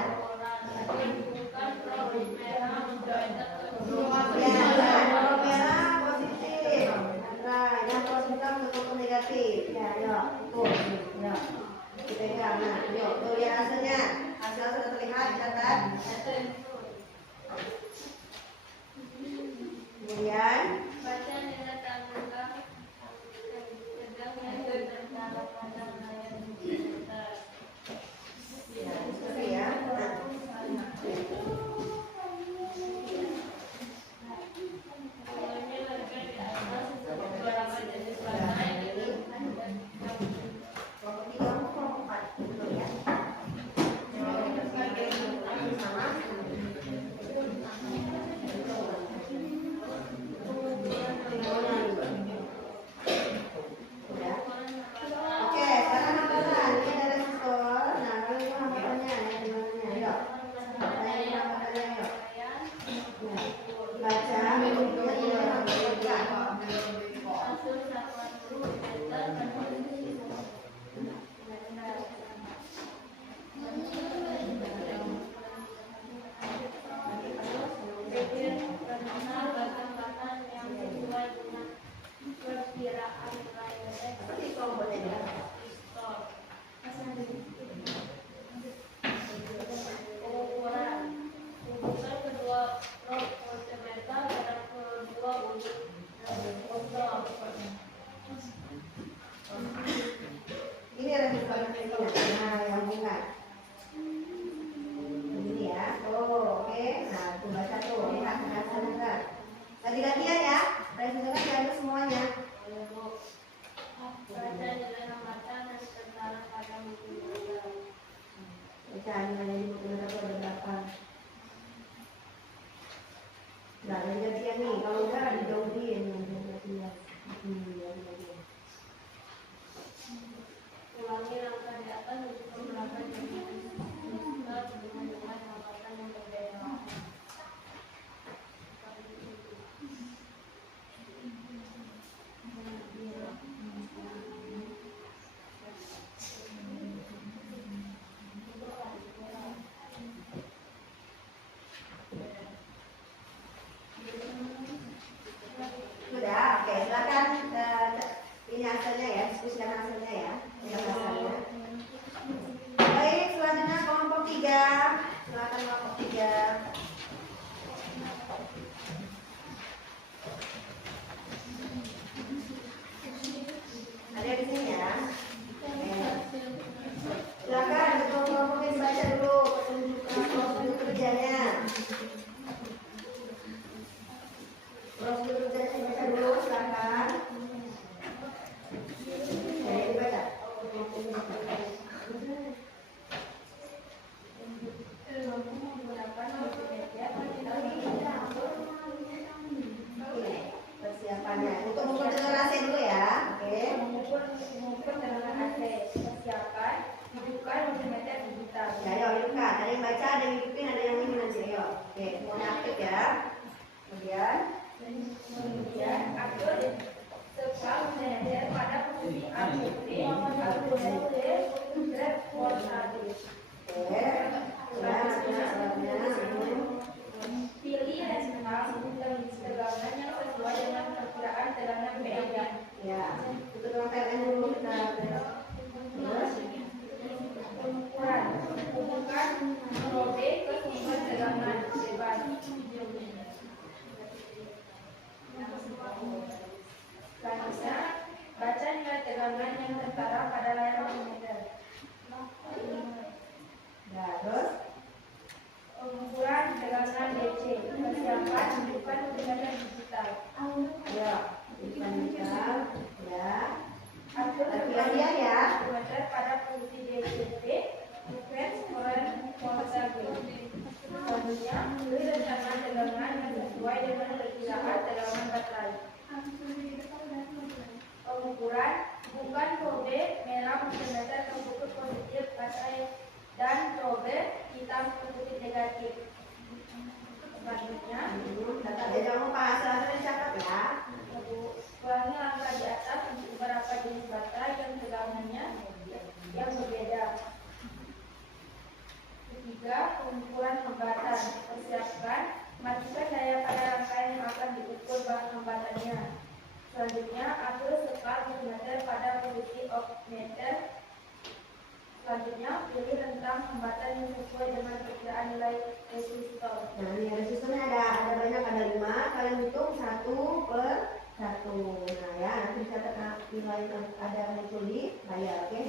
Kalau merah positif. Nah, yang kalau hitam untuk negatif. Ya, yuk. Tuh, yuk. Dipegang. Nah, yuk. Tuh lihat hasilnya. Hasil sudah terlihat, catat. Kemudian Baca nilai tanggungan sedang yang tertara pada layar komputer. ya, seperti ya. Nah, Semuanya harga di atas beberapa jenis warna ini kelompok 3, kelompok 4. Betul ya. Sama. Ya. Oke, sekarang hambatan. Ini ada resistor. Nah, kalau itu hambatannya, ya, gimana? Ayo. Tanya hambatannya, ayo. Nah, baca. Bentuknya ini hambatannya. hasil 80 meter karena batang-batang yang sesuai dengan perkiraan layar Seperti komponennya. resistor. Ukuran hubungan kedua prob voltmeter dan kedua unit resistor. Ini resistornya ini. Nah, yang bukan. Begini ya. Tuh, oke. Nah, tuh baca tuh. Lihat hasilnya. Tadi gantian ya. Resistornya diambil semuanya. Baca nilai hambatan dan tentara pada multimeter. Baca nilainya di buku itu ada berapa. Nah, ada gantian nih. Kalau enggak dijauhin. Gantian. Ulangi langkah di atas untuk beberapa jenis resistor dengan hambatan yang berbeda. Sudah, oke. Silakan ini hasilnya ya. Diskusikan hasilnya ya. Lihat hasilnya. Baik, selanjutnya kelompok 3. Silakan kelompok 3. Ada di sini ya. Silakan kelompoknya dibaca dulu petunjuk prosedur kerjanya. Prosedur kerjanya dibaca dulu, silakan. Ya, dibaca. Menggunakan multimedia Persiapannya untuk mengukur dengan AC dulu ya. Oke. mengukur tegangan AC. Persiapan hidupkan multimeter digital. Ya, ayo hidupkan. Ada yang baca, ada yang hidupin, ada yang ini nanti. Ayo. Oke, semuanya aktif ya. Kemudian atur serta multimeter pada posisi ABB dan voltage. oke. Pilih resistor tegangan yang sesuai dengan perkiraan tegangan PLN. Ya, itu dengan PLN dulu kita. Terus, Ukuran hubungkan probe ke sumber tegangan bebas. Selanjutnya, baca nilai tegangan yang tertara pada layar multimeter. ya, terus. Pengukuran tegangan DC. Persiapan hidupkan multimeter digital. Ya, hidupkan digital. Ya. Atur Latihan ya. multimeter pada posisi DCT, frekuensi current voltage. Selanjutnya, beri rencana tegangan yang sesuai dengan perkiraan tegangan baterai. Pengukuran bukan kode merah beberapa jenis baterai dan tegangannya yang berbeda. Ketiga, pengukuran hambatan. Persiapkan, matikan daya pada rangkaian yang akan diukur bahan hambatannya. Selanjutnya, atur sekat multimeter pada posisi ohmmeter. Selanjutnya, pilih rentang hambatan yang sesuai dengan perkiraan nilai resistor. Nah, ini resistornya ada banyak, ada 5. Kalian hitung 1/1. Nah ya, nanti catat nilai yang ada muncul di layar, oke?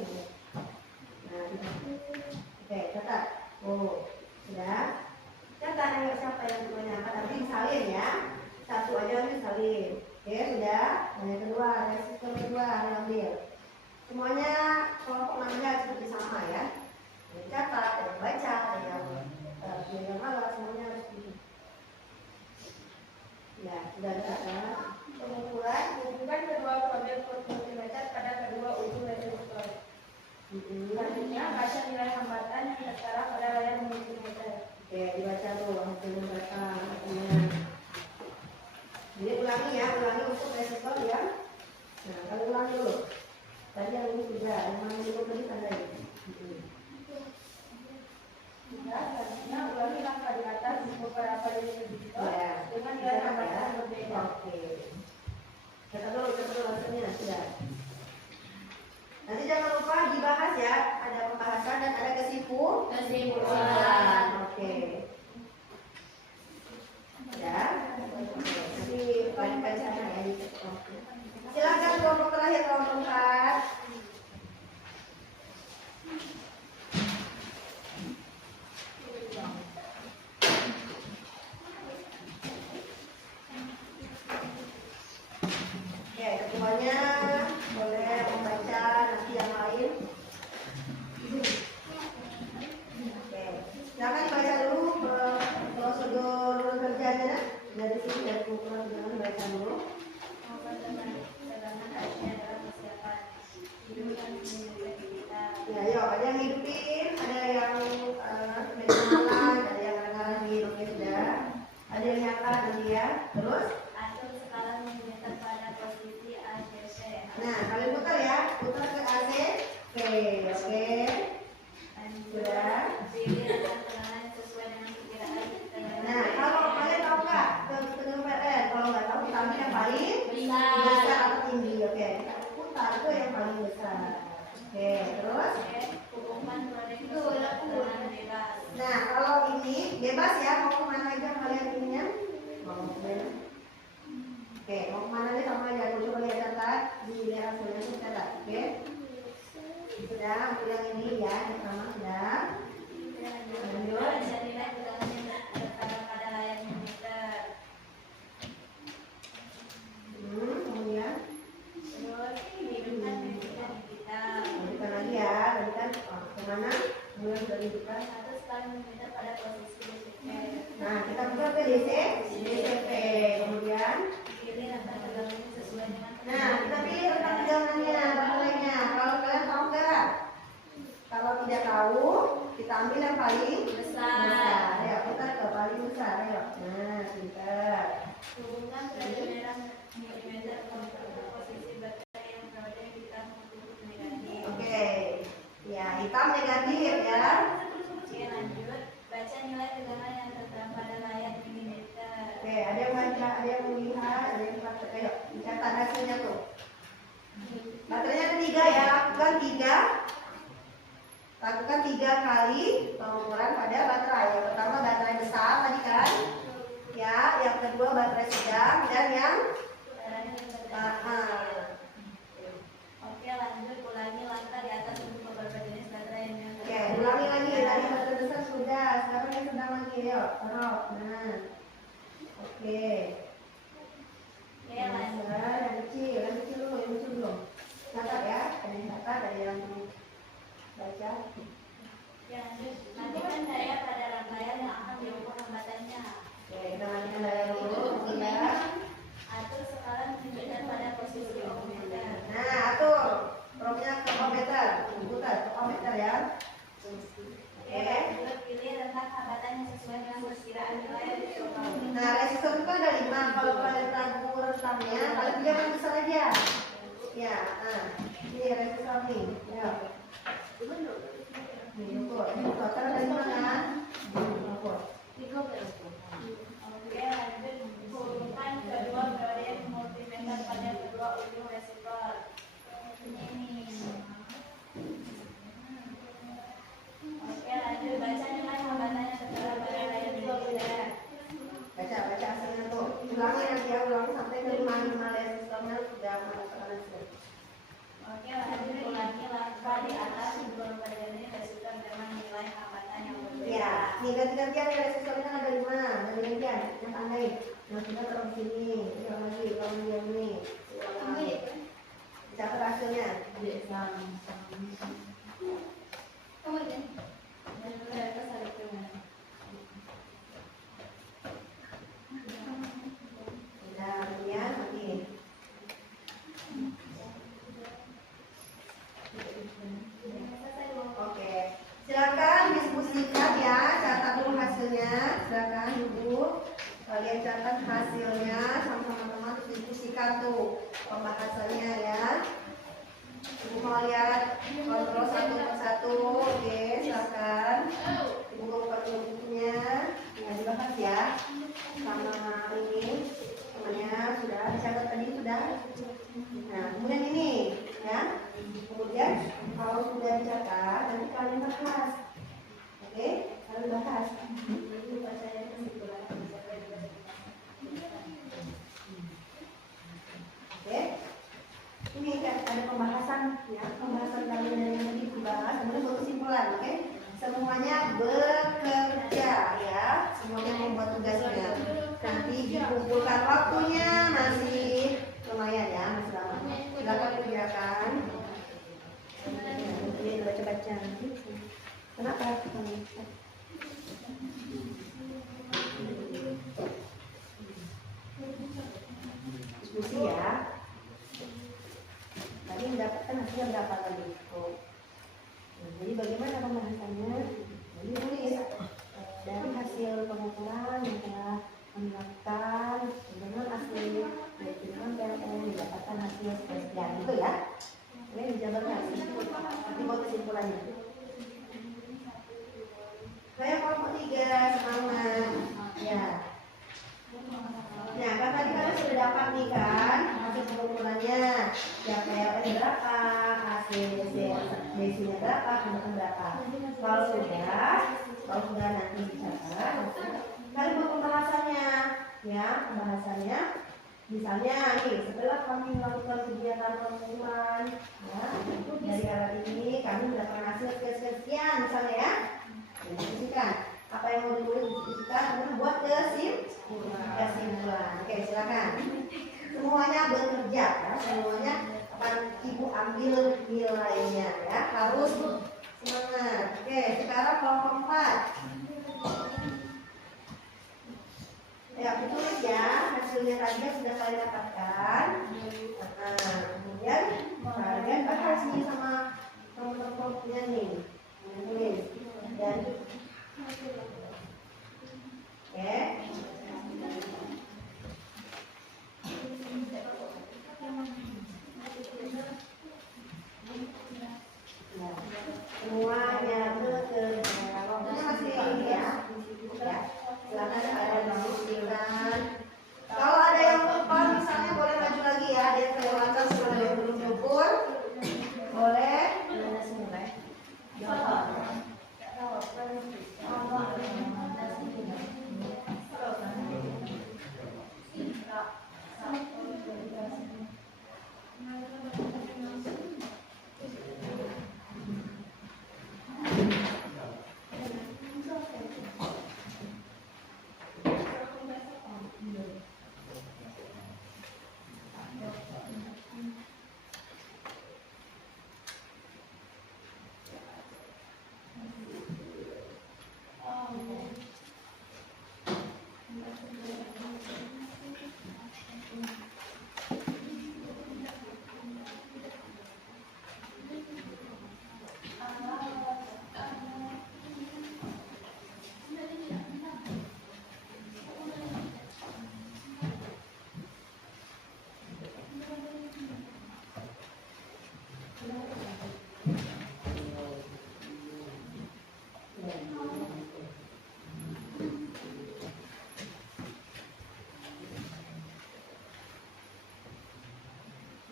Nah, oke, catat. Oh, sudah. Catat yang siapa yang punya apa? Tapi disalin ya. Satu aja disalin. Oke, sudah. Nah, yang kedua, resistor kedua diambil. Semuanya kelompok namanya seperti sama ya. Yang catat, yang baca, yang malas, semuanya harus gitu. Ya, sudah catat. Pengukuran, hubungkan kedua kabel multimeter pada kedua ujung resistor. Selanjutnya, baca nilai hambatan yang tertera pada layar multimeter. Oke, dibaca tuh hasilnya berapa hasilnya. Jadi ulangi ya, ulangi untuk resistor ya. Nah, kalau ulangi dulu. Tadi yang ini sudah, yang mana itu tadi tandai. Selanjutnya, ulangi langkah di atas beberapa jenis resistor Ya. dengan nilai hambatan yang berbeda. Oke. Catat dulu hasilnya sudah. Nanti jangan lupa dibahas ya, ada pembahasan dan ada kesimpulan. Oke. Ya. Nanti balikkan sana ya. Silakan kelompok terakhir, kelompok 4. Oke, ketuanya boleh membaca nanti yang lain. Oke, silakan dibaca dulu prosedur kerjanya dari sini, dari ukuran jangan baca dulu. Tegangan harusnya adalah persiapan. Hidupkan kita. Ya, yuk, ada yang hidupin, ada yang menyalakan, ada yang kadang-kadang hidupin sudah, ada yang nyala nanti ya. Terus, Atur skala milimeter pada posisi ACC. nah kalian putar ya, putar ke AC. Oke, sudah. Pilih rentang tegangan sesuai dengan perkiraan tegangan. Nah, kalau kalian tahu nggak tegangan PLN, kalau nggak tahu kita ambil yang paling Besar. besar atau tinggi. Oke, kita putar ke yang paling besar. Oke, terus. Hubungkan proyek tegangan bebas. Nah, kalau ini bebas ya, mau kemana aja kalian ininya? Mau kemana? Oke, mau kemana nih sama aja. Aku coba lihat catat, dilihat hasilnya tuh catat. Oke, sudah ambil yang ini ya, yang pertama sudah. Lanjut. Baca nilai tegangan yang tertera pada layar monitor. Kemudian Terus hidupkan milimeter kita. lanjutkan lagi ya, tadi kan kemana? Kemudian sudah dihidupkan. Atur skala milimeter pada posisi DCP. Nah, kita buka ke DCP. Kemudian, Pilih rentang tegangannya sesuai dengan nah kita pilih rentang tegangannya, baterainya. Kalau kalian tahu nggak? Kalau tidak tahu, kita ambil yang paling besar. Ya, putar ke paling besar. Ayo. Nah, pintar. Hubungkan periode merah milimeter untuk posisi baterai yang berada hitam untuk negatif. Oke. Ya, hitam negatif ya. Oke, lanjut. Baca nilai tegangan yang tertera pada layar milimeter. Oke, ada yang baca, ada yang melihat, ada yang baca. Ayo, dicatat hasilnya tuh. Baterainya ada 3 ya, lakukan 3. Lakukan 3 kali pengukuran pada baterai. Yang pertama baterai besar tadi kan, ya. Yang kedua baterai sedang dan yang Oke, lanjut. Ulangi langkah di atas untuk beberapa jenis baterai yang oke, ulangi lagi. Tadi baterai besar sudah, sekarang yang sedang lagi. Yuk, taruh. Nah, oke. Oke, lanjut. Yang kecil dulu, yang kecil belum. Catat ya, ada yang catat, ada yang baca. Oke, lanjut. Matikan daya pada rangkaian yang akan diukur hambatannya. Oke, kita matikan daya dulu. Kemudian, Atur skala milimeter pada posisi ohmmeter. nah atur probenya ke ohmmeter, putar ke ohmmeter ya. Oke, lanjut. Pilih rentang hambatan yang sesuai dengan perkiraan nilai resistor. Nah resistor itu ada 5. Kalau kalian ragu rentangnya, kalian pilih yang besar aja. Ya, ini resistor nih. Ya. Nih, ukur. Total dari mana? Ukur. Oke, lanjut hubungkan kedua proyek multimeter pada kedua ujung resistor. Ini. Oke, lanjut baca nilai hambatannya setelah pada layar digital. Baca hasilnya tuh. Ulangi nanti ya, ulangi sampai ke 5 resistornya sudah masuk hasil. Oke, lanjut ulangi langkah di atas sebelum terjadi resistor dengan nilai hambatan yang berbeda. Ya, nih ganti-gantian ya resistornya ada 5. Ganti-gantian, yang tandain. Nah, kita taruh di sini. Ulang lagi, yang ini. Ulang lagi. Catat hasilnya. Nah, kemudian lagi. Oke, silakan diskusikan ya, catat dulu hasilnya. Silakan ibu, kalian catat hasilnya sama teman-teman, terus diskusikan tuh pembahasannya ya. Ibu mau lihat kontrol satu persatu, oke, silakan. Ibu mau pakai bukunya, ya dibahas ya. Sama ini temannya sudah dicatat tadi sudah. Nah, kemudian ini ya. Kemudian kalau sudah dicatat, nanti kalian bahas. Oke, kalian bahas. Oke. Ini kan ada pembahasan ya, pembahasan kalian yang tadi dibahas, kemudian buat kesimpulan, oke? Semuanya bekerja ya, semuanya membuat tugasnya. Nanti dikumpulkan waktunya masih lumayan ya, masih lama. Silakan kerjakan. Ini baca-baca. Kenapa? Diskusi ya. Tadi mendapatkan hasilnya berapa tadi? Oh. Nah, jadi bagaimana pembahasannya? Jadi tulis dari hasil pengukuran yang telah melakukan dengan hasil dengan PLN mendapatkan hasil sekian itu ya. Ini dijabarkan. Nanti buat kesimpulannya. Saya kelompok 3 semangat. Ya. Nah, kan tadi kalian sudah dapat nih kan hasil pengukurannya. Ya PLN berapa, hasil DC-nya berapa, kemudian berapa. Kalau sudah nanti dicatat, kalian buat pembahasannya. Ya, pembahasannya. Misalnya nih, setelah kami melakukan kegiatan pengukuran, ya, dari alat ini kami mendapatkan hasil sekian, misalnya ya. Diskusikan apa yang mau didiskusikan, kemudian buat kesimpulan. Oke, silakan. Semuanya bekerja, ya. Semuanya akan ibu ambil nilainya, ya. Harus semangat. Oke, sekarang kelompok 4. Ya, ditulis ya hasilnya tadi yang sudah kalian dapatkan. Nah, kemudian kalian bahas nih sama teman-temannya nih. Tulis dan oke. Semuanya bekerja. Waktunya masih ini ya. Silakan kalian diskusikan. Kalau ada yang lupa misalnya boleh maju lagi ya. Ada yang kelewatan setelah yang belum diukur. Boleh.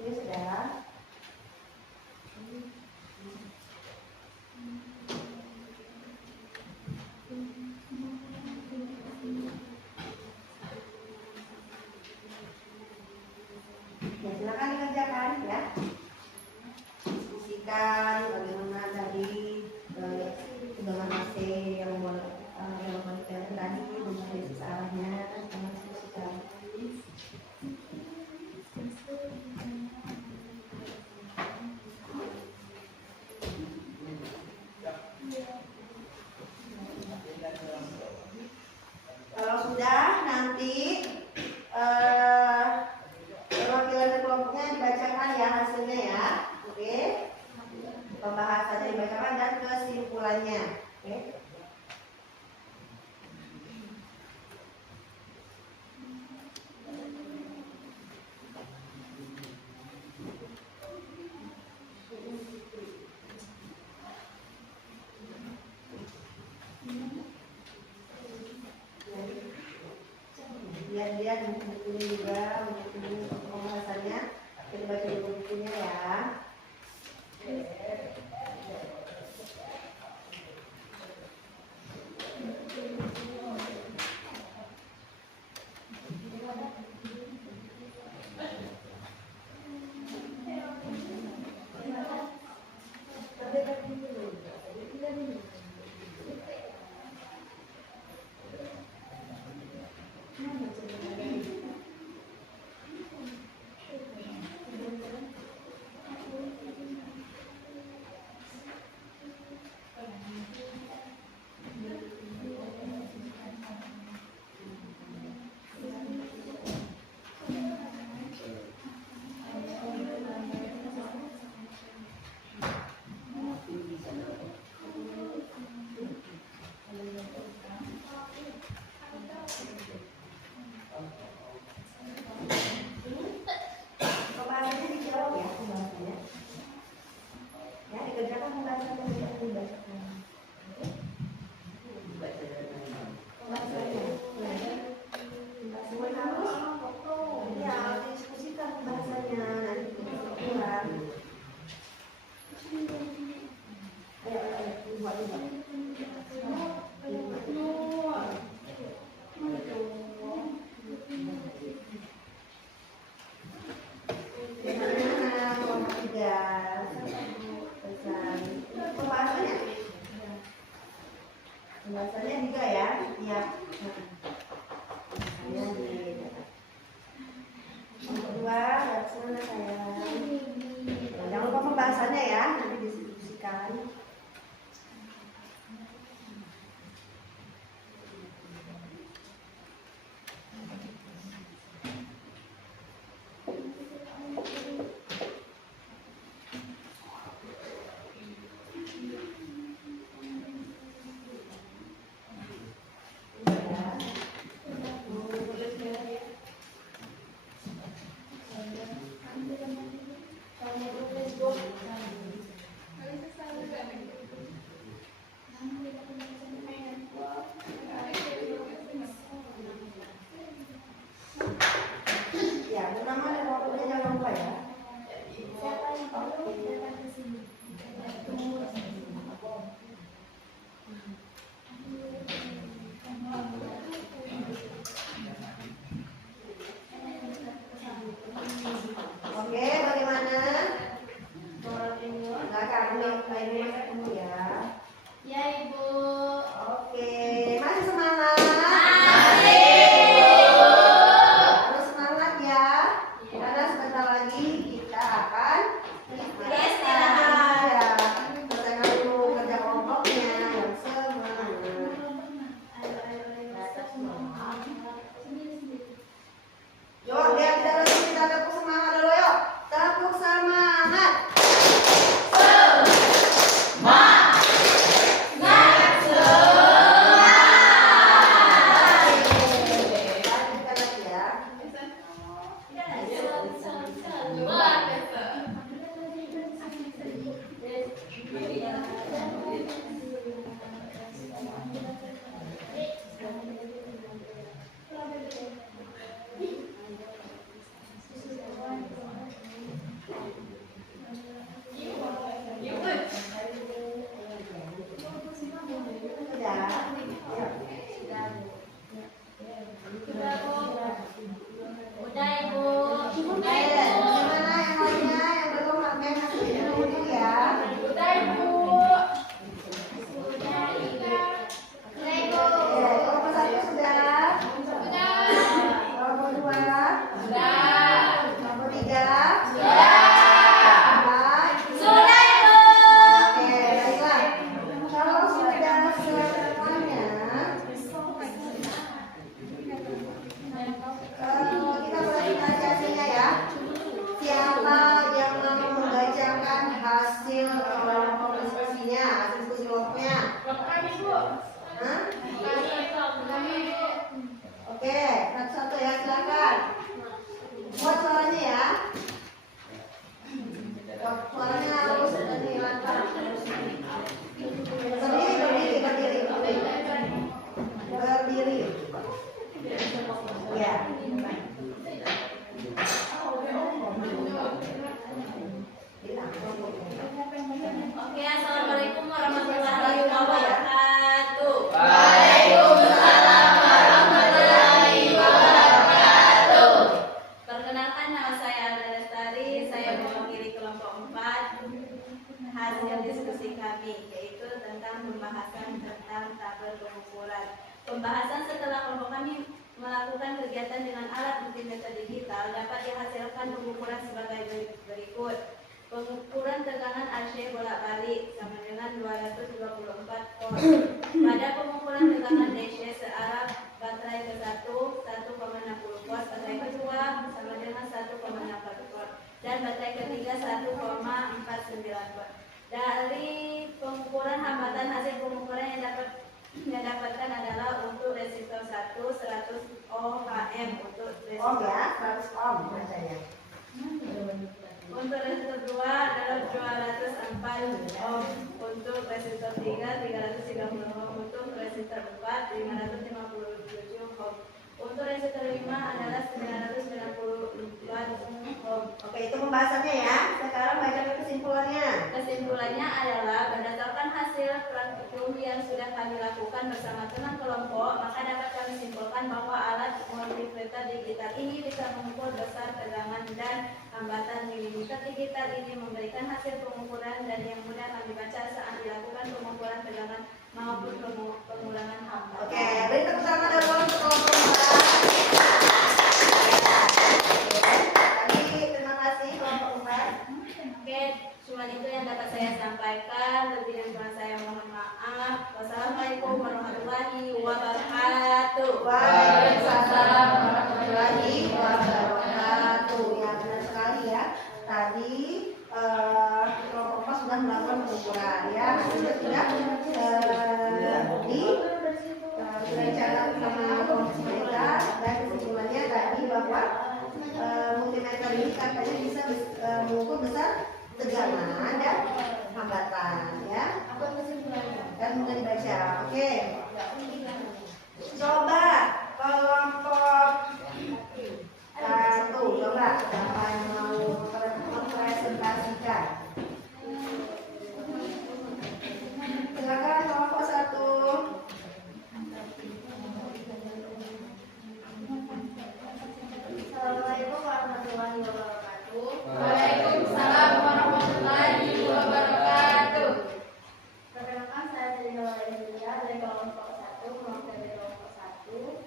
Oke, sudah. Ya, silakan dikerjakan ya. Diskusikan bagaimana tadi dengan AC yang relevan tadi, dengan arahnya, sama diskusikan. Kalau sudah, nanti perwakilan kelompoknya dibacakan ya hasilnya ya. Oke. Pembahasannya dibacakan dan kesimpulannya. Oke. Dia buku juga untuk pembahasannya. Kita baca dulu bukunya ya. Pembahasannya dijawab ya, pembahasannya. Ya, dikerjakan pembahasannya tidak dibacakan. Pembahasannya. Semua harus ya diskusikan pembahasannya nanti kesimpulan. Ayo, buat juga. Bagaimana kelompok 3? Pembahasannya juga ya, setiap kelompok 2 dari sana sayang. Jangan lupa pembahasannya ya, nanti didiskusikan. Ya, nama dan waktunya jangan lupa ya. Siapa yang perlu datang ke sini? Oke, bagaimana? Enggak kamu ini ketemu ya. Ya, Ibu. Oke, masih semangat? Harus semangat ya. Karena sebentar lagi kita akan istirahat. Ya, selesaikan dulu kerja kelompoknya yang semangat. Yuk, lihat kita tepuk semangat dulu yuk. Tepuk semangat. Siapa yang mau membacakan hasil kelompok diskusinya, hasil diskusi kelompoknya? Hah? Oke, satu-satu ya, silakan. Buat suaranya ya. Suaranya harus dilantar. Berdiri. Ya. Oke, assalamualaikum warahmatullahi wabarakatuh. Waalaikumsalam warahmatullahi wabarakatuh. Perkenalkan, nama saya Alda Lestari. Saya mewakili kelompok 4. Hasil diskusi kami yaitu tentang pembahasan tentang tabel pengukuran. Pembahasan setelah kelompok kami melakukan kegiatan dengan alat multimeter digital dapat dihasilkan pengukuran sebagai berikut. Pengukuran tegangan AC bolak-balik sama dengan 224 volt. Pada pengukuran tegangan DC searah baterai ke-1 1,60 volt, baterai kedua sama dengan 1,64 volt, dan baterai ketiga 1,49 volt. Dari pengukuran hambatan, hasil pengukuran yang dapatkan adalah untuk resistor 1 100 ohm untuk Om resistor ya, 100 ohm bacanya. untuk resistor 2 adalah 204 ohm, untuk resistor 3 330 ohm, untuk resistor 4 557 ohm, untuk resistor 5 adalah 994 ohm. Oke, itu pembahasannya ya. Sekarang baca kesimpulannya. Kesimpulannya adalah berdasarkan hasil praktikum yang sudah kami lakukan bersama teman kelompok, maka dapat kami simpulkan bahwa alat multimeter digital ini bisa mengukur besar tegangan dan hambatan milimeter digital ini memberikan hasil pengukuran dan yang mudah kami baca saat dilakukan pengukuran tegangan maupun pengurangan hambatan. Oke, beri tepuk tangan dulu untuk kelompok 4. Terima kasih kelompok 4. Oke, cuma itu yang dapat saya sampaikan. Lebih dan kurang saya mohon maaf. Wassalamualaikum warahmatullahi wabarakatuh. Waalaikumsalam warahmatullahi wabarakatuh. Ya, benar sekali ya. Tadi kelompok 4 sudah melakukan pengukuran ya. Hasilnya sudah direncanakan sama kelompok mereka, dan kesimpulannya tadi bahwa multimeter ini katanya bisa mengukur besar tegangan dan hambatan ya. Apa kesimpulannya? Dan mudah dibaca. Oke. Coba kelompok 1, coba siapa yang mau mempresentasikan? Silakan kelompok 1. Assalamualaikum warahmatullahi wabarakatuh. Waalaikumsalam warahmatullahi wabarakatuh. Perkenalkan, saya Selina Walidia dari kelompok 1, mewakili kelompok 1.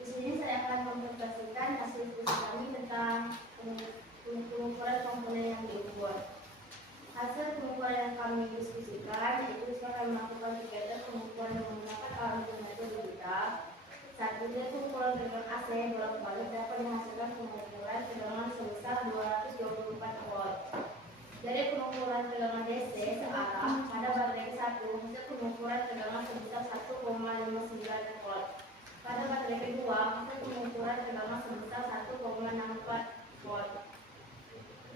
Di sini saya akan mempresentasikan hasil diskusi kami tentang pengukuran komponen yang diukur. Hasil pengukuran yang kami diskusikan yaitu setelah kami melakukan kegiatan pengukuran yang menggunakan alat multimeter digital. Saat ini pengukuran tegangan AC bolak-balik dapat menghasilkan pengukuran tegangan sebesar 224 volt. Dari pengukuran tegangan DC searah pada baterai 1, hasil pengukuran tegangan sebesar 1,59 volt. Pada baterai kedua, hasil pengukuran tegangan sebesar 1,64 volt.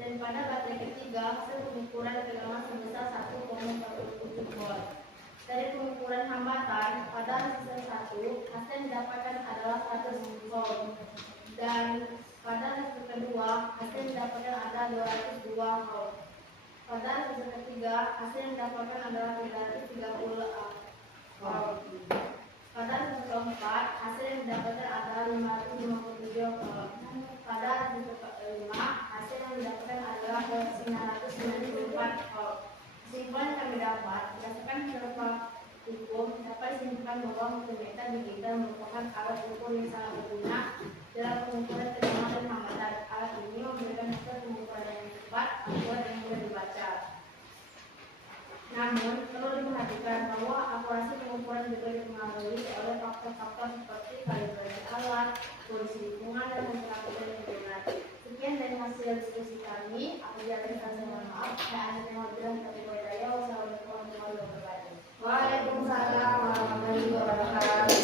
Dan pada baterai ketiga, hasil pengukuran tegangan sebesar 1,47 volt. Dari pengukuran hambatan pada resistor 1, hasil yang didapatkan adalah 100 ohm. Dan pada resistor kedua, hasil yang didapatkan adalah 202 ohm. Pada resistor ketiga, hasil yang didapatkan adalah 330 ohm. Pada resistor keempat, hasil yang didapatkan adalah 557 ohm. Pada resistor kelima, hasil yang didapatkan adalah 994 ohm. Kesimpulan yang kami dapat berdasarkan hasil hukum dapat disimpulkan bahwa multimeter digital merupakan alat ukur yang sangat berguna dalam pengukuran tegangan dan hambatan. Alat ini memberikan hasil pengukuran yang cepat, akurat, dan mudah dibaca. Namun, perlu diperhatikan bahwa akurasi pengukuran juga dipengaruhi oleh faktor-faktor seperti kalibrasi alat, kondisi lingkungan, dan temperatur lingkungan. Sekian dari hasil diskusi kami. Apabila ada kesalahan, mohon maaf. Saya Anda terima bilang kami berkata wassalamualaikum warahmatullahi wabarakatuh. Waalaikumsalam warahmatullahi wabarakatuh.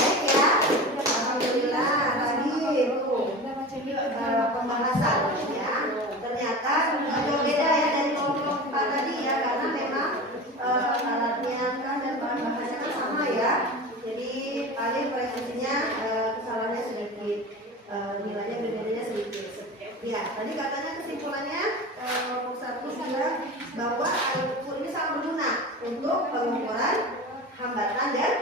Baik ya, alhamdulillah tadi itu pembahasan ya. Ternyata agak beda ya dari kelompok 4 tadi ya, karena memang alatnya kan dan bahan-bahannya kan sama ya. Jadi paling presisinya kesalahannya sedikit, nilainya berbedanya sedikit. Ya, tadi katanya kesimpulannya kelompok 1 bilang bahwa alat ukur ini sangat berguna untuk pengukuran hambatan dan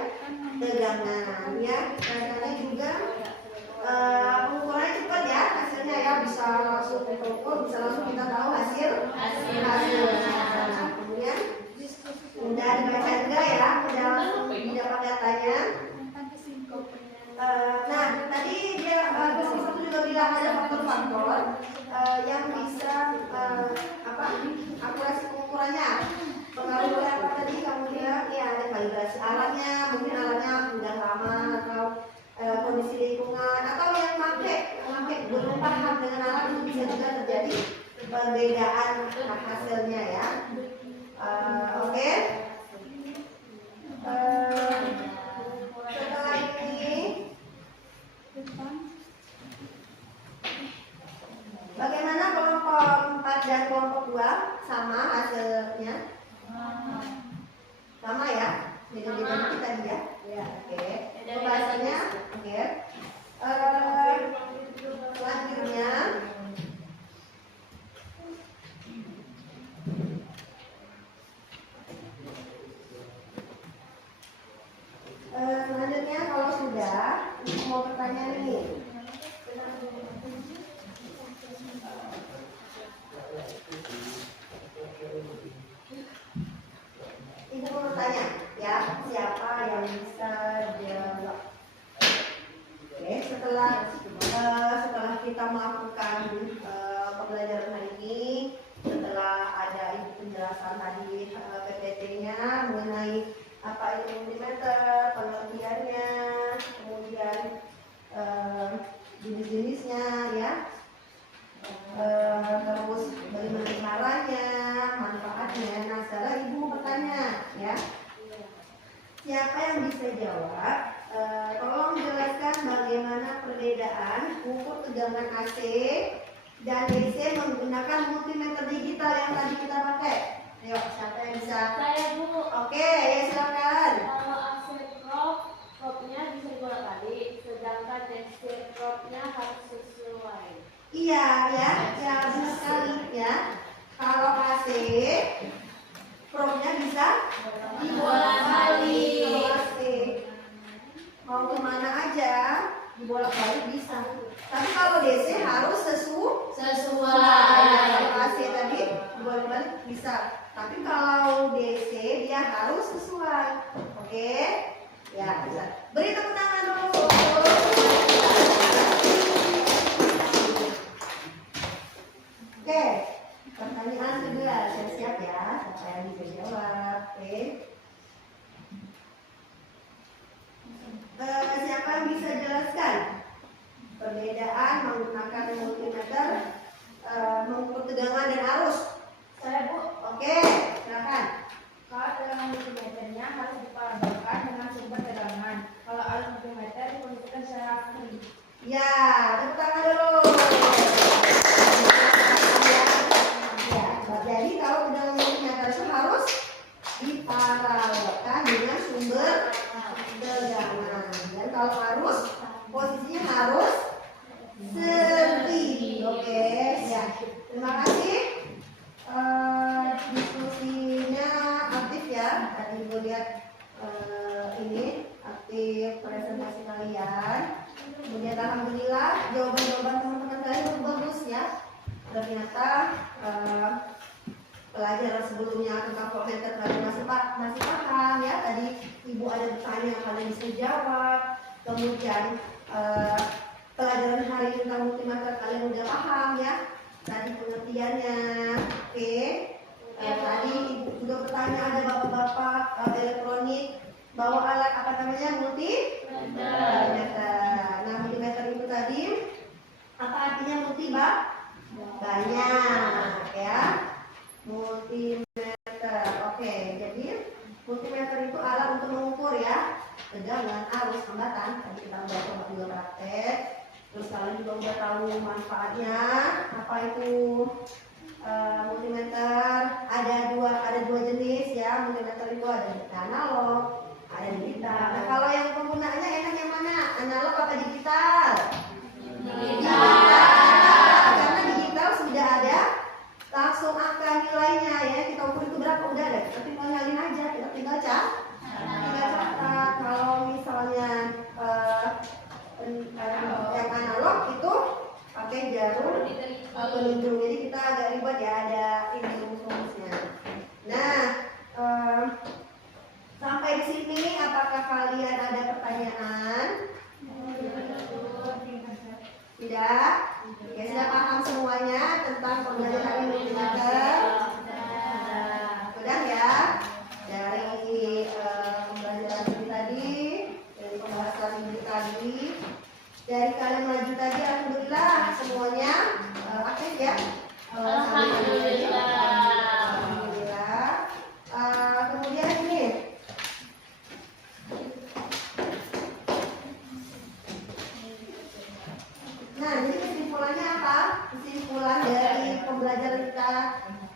tegangan ya. Karena juga pengukurannya cepat ya, hasilnya ya bisa langsung terukur, bisa langsung kita tahu hasilnya. Kemudian mudah dibaca juga ya, di dalam datanya. Nah, tadi dia kelompok 1 juga bilang ada faktor-faktor yang bisa akurasi pengukurannya. Pengaruh oleh apa tadi kamu bilang? Ya, ada kalibrasi alatnya, mungkin alatnya udah lama atau kondisi lingkungan, atau yang pakai belum paham dengan alat, itu bisa juga terjadi perbedaan hasilnya ya. Oke. Setelah ini bagaimana kelompok 4 dan kelompok 2? Sama hasilnya? Sama ya? Beda-beda dikit tadi ya? Ya, oke. Pembahasannya, oke. Selanjutnya kalau sudah mau pertanyaan ini. Ibu mau bertanya ya, siapa yang bisa jawab? Oke, setelah kita melakukan pembelajaran hari ini, setelah ada ibu penjelasan tadi PPT-nya mengenai apa itu multimeter, pengertiannya, kemudian jenis-jenisnya ya, terus bagaimana caranya, manfaatnya. Nah, sekarang ibu bertanya ya, siapa yang bisa jawab? Tolong jelaskan bagaimana perbedaan ukur tegangan AC dan DC menggunakan multimeter digital yang tadi kita pakai. Ayo, siapa yang bisa? Saya Bu. Oke, ya silakan. Kalau AC probe-nya bisa dua kali, sedangkan DC probe-nya harus sesuai. Iya ya, benar sekali ya. Kalau AC probe-nya bisa dibolak-balik. Kalau AC mau kemana aja dibolak-balik bisa. Tapi kalau DC harus sesuai. Kalau AC tadi dibolak-balik bisa. Tapi kalau DC dia harus sesuai. Oke? Ya, bisa. Beri tepuk tangan dulu. Oke, pertanyaan kedua, siap-siap ya, siapa yang bisa jawab? Oke. Siapa yang bisa jelaskan perbedaan menggunakan multimeter mengukur tegangan dan arus? Saya Bu. Oke, silakan. Kalau tegangan multimeternya harus diparabolkan dengan sumber tegangan. Kalau arus multimeter dikondisikan secara aktif. Ya, tepuk tangan dulu. Ya, jadi kalau tegangan multimeter itu harus diparalelkan dengan sumber tegangan. Dan kalau arus, posisinya harus seri. Oke, ya. Terima kasih. Diskusinya aktif ya. Tadi ibu lihat ini aktif presentasi kalian. Kemudian alhamdulillah jawaban-jawaban teman-teman kalian bagus ya. Ternyata pelajaran sebelumnya tentang voltmeter kalian masih paham ya. Tadi ibu ada bertanya kalian bisa jawab. Kemudian pelajaran hari ini tentang multimeter kalian udah paham ya. Tadi pengertiannya. Oke. Tadi ibu juga bertanya, ada bapak-bapak elektronik bawa alat apa namanya multimeter. Nah, multimeter itu tadi Apa artinya banyak ya. Multimeter. Oke, jadi multimeter itu alat untuk mengukur ya tegangan, arus, hambatan. Tadi kita udah coba juga praktek. Terus kalian juga udah tahu manfaatnya. Apa itu multimeter? Ada dua jenis ya. Multimeter itu ada analog, ada digital. Nah, kalau yang penggunaannya enak yang mana? Analog apa digital? Karena digital sudah ada langsung angka nilainya ya. Kita ukur itu berapa udah ada. Kita tinggal nyalin aja. Kita tinggal catat. Kalau misalnya yang analog itu pakai jarum pelindung. Jadi kita agak ribet ya, ada ini rumus-rumusnya. Nah, sampai di sini apakah kalian ada pertanyaan? Tidak? Oke, sudah paham semuanya tentang pembelajaran multimeter? Sudah ya? Dari pembelajaran ini tadi, dari pembahasan ini tadi, dari kalian maju tadi, alhamdulillah semuanya aktif ya? Alhamdulillah. Alhamdulillah. Kemudian ini. Nah, jadi kesimpulannya apa? Kesimpulan dari pembelajaran kita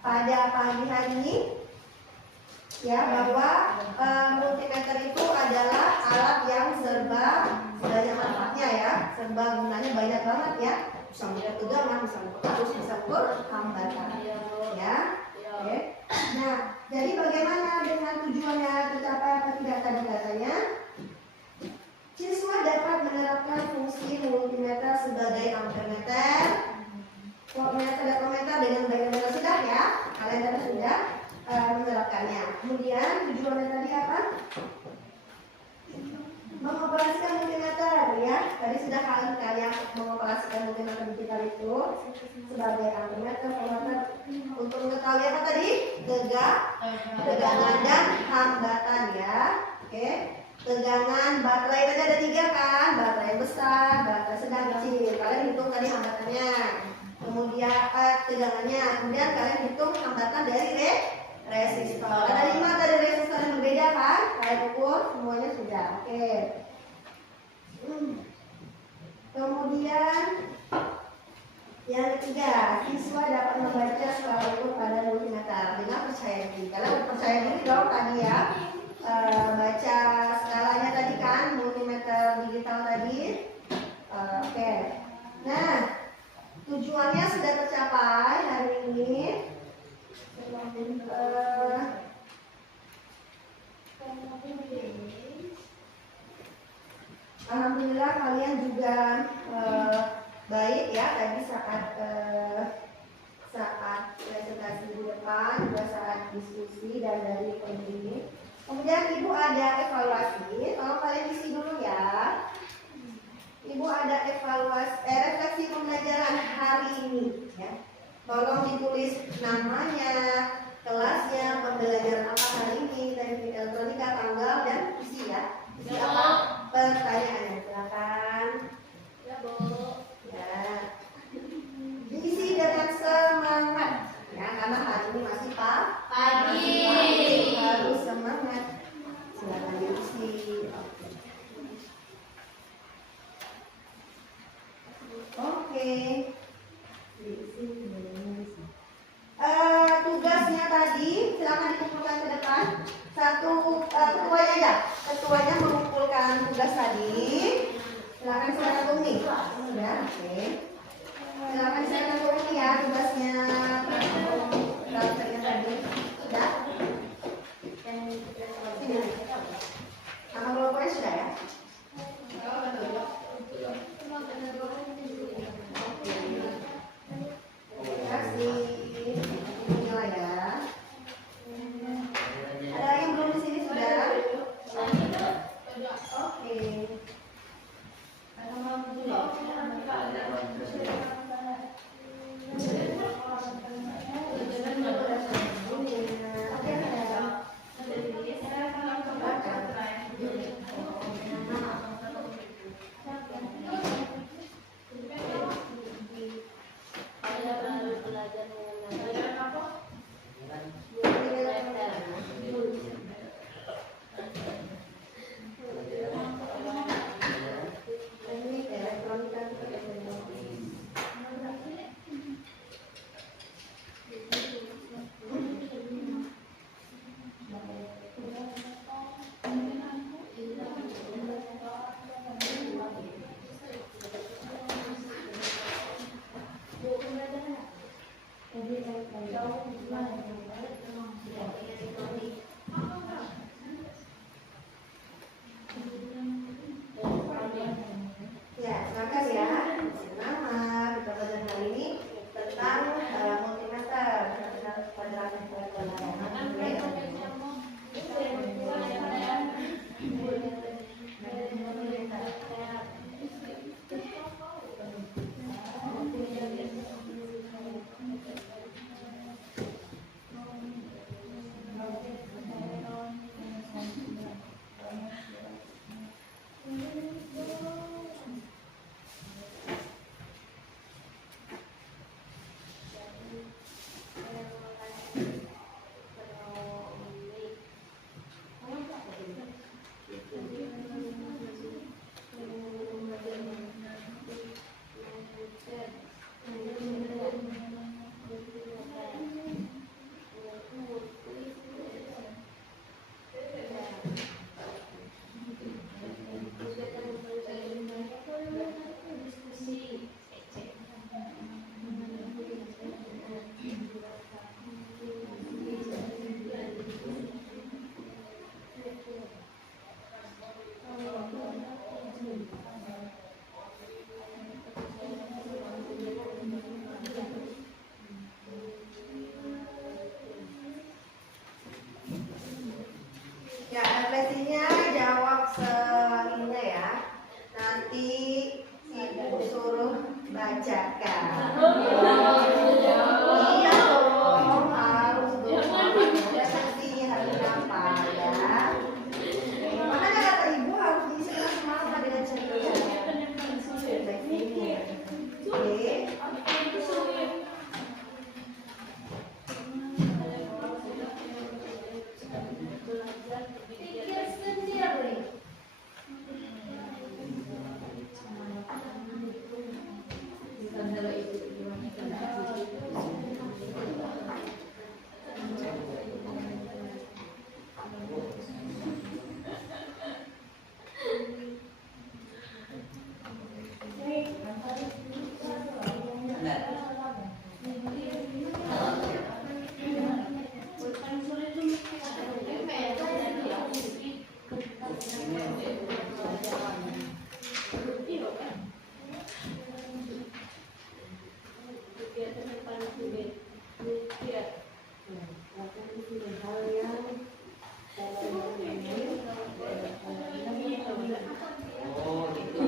pada pagi hari ini ya, bahwa multimeter itu adalah alat yang serba banyak manfaatnya ya, serba gunanya banyak banget ya. Bisa mengukur tegangan, bisa mengukur arus, bisa mengukur hambatan ya. Oke. Nah, jadi bagaimana dengan tujuannya tercapai atau tidak tadi katanya? Siswa dapat menerapkan fungsi multimeter sebagai ampermeter, voltmeter dan voltmeter dengan baik. Sudah ya, kalian tadi sudah menerapkannya. Kemudian tujuannya tadi apa? Mengoperasikan multimeter ya. Tadi sudah kalian mengoperasikan multimeter digital itu sebagai ampermeter, voltmeter untuk mengetahui apa tadi? Tegangan dan hambatan ya. Oke. Tegangan baterai tadi ada 3 kan, baterai besar, baterai sedang, kecil. Kalian hitung tadi hambatannya, kemudian tegangannya, kemudian kalian hitung hambatan dari resistor. Ada 5 tadi resistor yang berbeda kan, kalian ukur semuanya sudah. Oke. Kemudian yang ketiga, siswa dapat membaca skala ukur pada multimeter dengan percaya diri. Kalian percaya diri dong tadi ya. Baca skalanya tadi kan, multimeter digital tadi. Oke. Nah, tujuannya sudah tercapai hari ini. Alhamdulillah kalian juga baik ya tadi saat presentasi di depan, juga saat diskusi dan dari ini. Kemudian Ibu ada evaluasi, tolong kalian isi dulu ya. Ibu ada evaluasi, refleksi pembelajaran hari ini ya. Tolong ditulis namanya, kelasnya, pembelajaran apa hari ini, teknik elektronika, tanggal dan isi ya. Isi apa? Pertanyaannya, silakan. Ya, Bu. Ya. Diisi dengan semangat ya, karena hari ini masih pagi. Harus semangat. Silakan diisi. Oke. Tugasnya tadi silakan dikumpulkan ke depan. Ketuanya aja. Ketuanya mengumpulkan tugas tadi. Silakan saya tunggu nih. Ya, silakan ya. Nama kita belajar hari ini tentang multimeter. Penjelasan ya, refleksinya jawab seininya ya. Nanti ibu suruh bacakan. Iya dong, harus dong. Refleksinya harus apa ya? Makanya kata ibu harus diisi sama dengan cerita. Refleksinya. Oke. Pikir sendiri. Oh, gitu.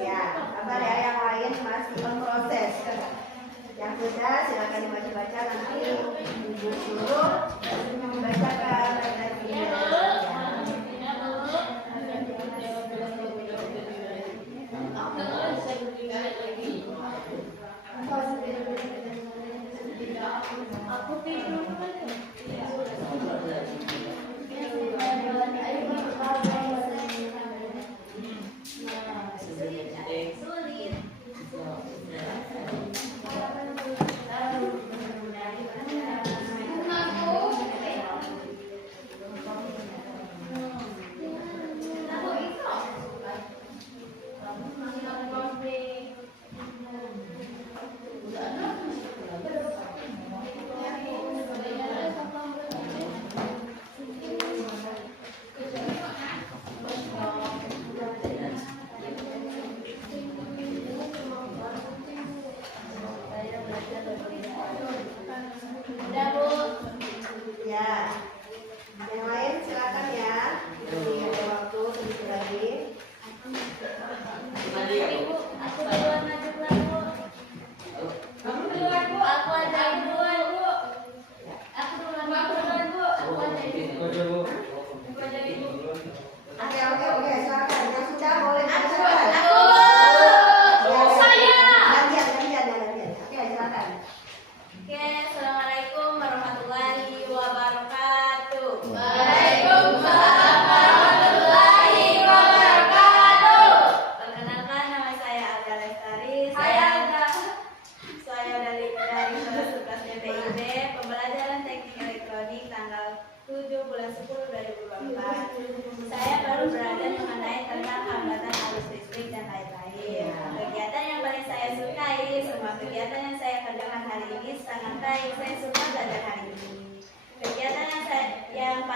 Ya, kabar ya, yang lain masih on proses. Yang sudah silakan dibaca-baca, nanti ibu suruh membacakan refleksinya. Aku tidur.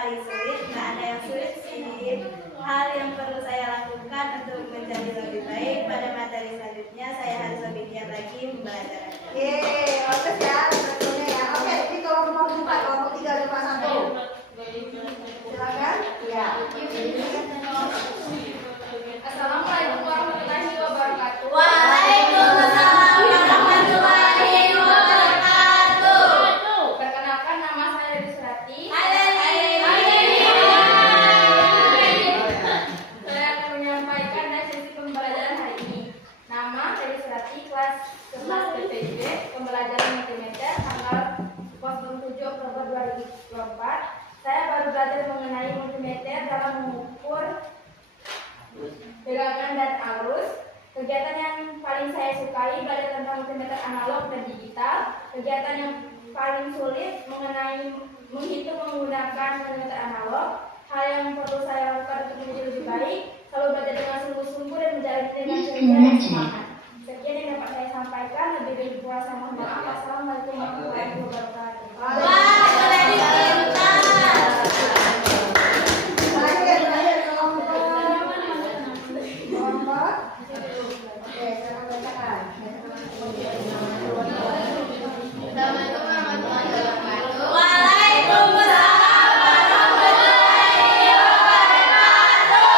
paling sulit, nggak ada yang sulit sih. Hal yang perlu saya lakukan untuk menjadi lebih baik pada materi selanjutnya, saya harus lebih giat lagi belajar. Yeay, oke ya, tentunya ya. Oke, ini kelompok 4, kelompok 3, kelompok 1. Silakan. Ya. Assalamualaikum warahmatullahi wabarakatuh. Waalaikumsalam warahmatullahi wabarakatuh. Perkenalkan, nama saya Dewi Surati. Saya akan menyampaikan dari sisi pembelajaran hari ini. Nama Dewi Surati, kelas 11 PPIB, pembelajaran multimedia, tanggal 27 Oktober 2024. Saya baru belajar mengenai multimedia dalam mengukur gerakan dan arus. Kegiatan yang paling saya sukai belajar tentang multimeter analog dan digital. Kegiatan yang paling sulit mengenai menghitung menggunakan multimeter analog. Hal yang perlu saya lakukan untuk menjadi lebih baik, selalu belajar dengan sungguh-sungguh dan menjalani dengan ceria dan semangat. Sekian yang dapat saya sampaikan. Lebih baik puasa, mohon maaf. Wassalamualaikum warahmatullahi wabarakatuh. Terakhir kelompok. Oke, saya bacakan. Assalamualaikum warahmatullahi wabarakatuh. Waalaikumsalam warahmatullahi wabarakatuh.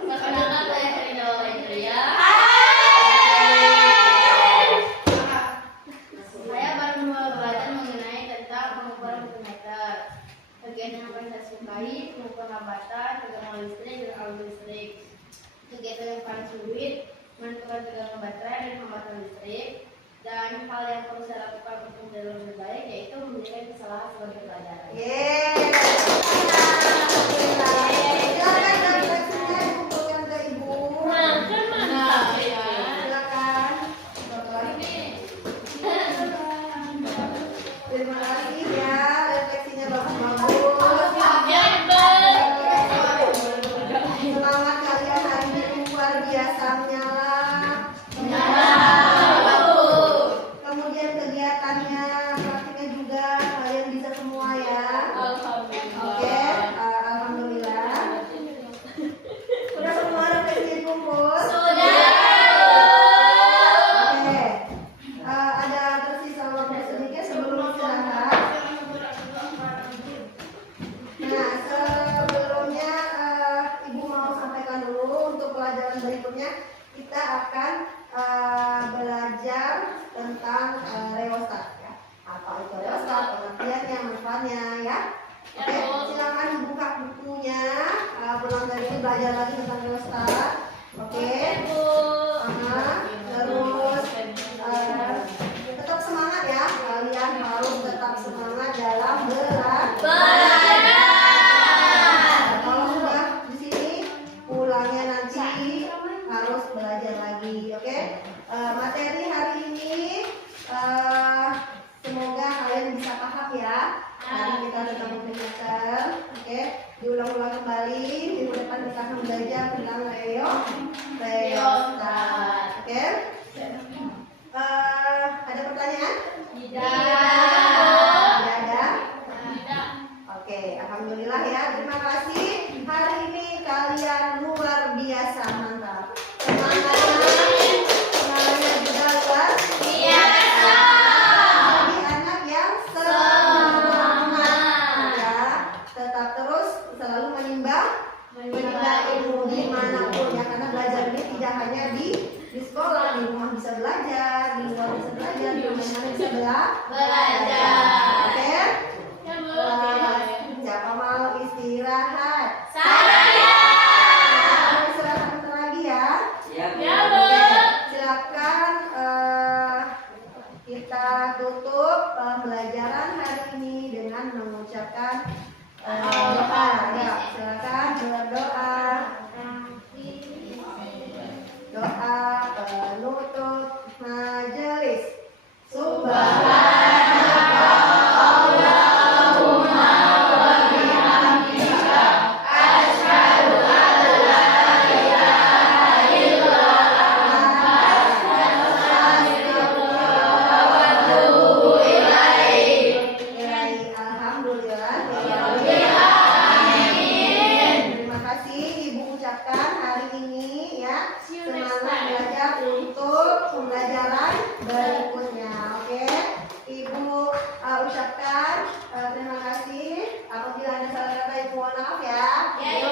Perkenalkan, saya Serina Wajria. Saya baru belajar mengenai tentang pengukuran multimeter. Kegiatan yang paling saya sukai pengukuran lambatan, tegangan listrik, dan arus listrik. Kegiatan yang paling sulit menentukan tegangan baterai dan hambatan listrik. Dan hal yang perlu saya lakukan untuk menjadi lebih baik yaitu menjadikan kesalahan sebagai pelajaran. Yeay. Silakan refleksinya dikumpulkan ke Ibu. Silakan. Terima kasih ya, refleksinya bagus-bagus. Semangat kalian hari ini luar biasa menyala. Kemudian kegiatannya, praktiknya juga kalian bisa semua ya. Oke, alhamdulillah. Sudah semua refleksi dikumpul? Oke. Ada tersisa waktu sedikit sebelum istirahat. Nah, sebelumnya Ibu mau sampaikan dulu untuk pelajaran berikutnya kita akan belajar tentang rheostat ya. Apa itu rheostat, pengertiannya, manfaatnya ya. Oke, silakan dibuka bukunya. Pulang dari ini belajar lagi tentang rheostat. Oke. Terus tetap semangat ya. Kalian harus tetap semangat dalam belajar. Kalau sudah di sini pulangnya nanti harus belajar lagi, oke? Materi hari ini semoga kalian bisa paham ya. Hari kita tentang multimeter, oke? Diulang-ulang kembali. Minggu depan kita akan belajar tentang rheostat, oke? Ada pertanyaan? Tidak ada? Oke, alhamdulillah ya. Terima kasih. Hari ini kalian luar biasa mantap. Semangatnya juga luar biasa. Jadi anak yang semangat ya. Tetap terus selalu menimba ilmu dimanapun ya. Karena belajar ini tidak hanya di sekolah, di rumah bisa belajar, di luar bisa belajar, di mana bisa belajar. Oke? Siapa mau istirahat? Saya. Mau istirahat bentar lagi ya. Siap. Oke, silakan kita tutup pembelajaran hari ini dengan mengucapkan doa. Ya, silakan berdoa. Doa penutup majelis. Subhanaka Allahumma wa bihamdika asyhadu an la ilaha illa anta astaghfiruka wa atubu ilaik. Alhamdulillah. ya. Ya,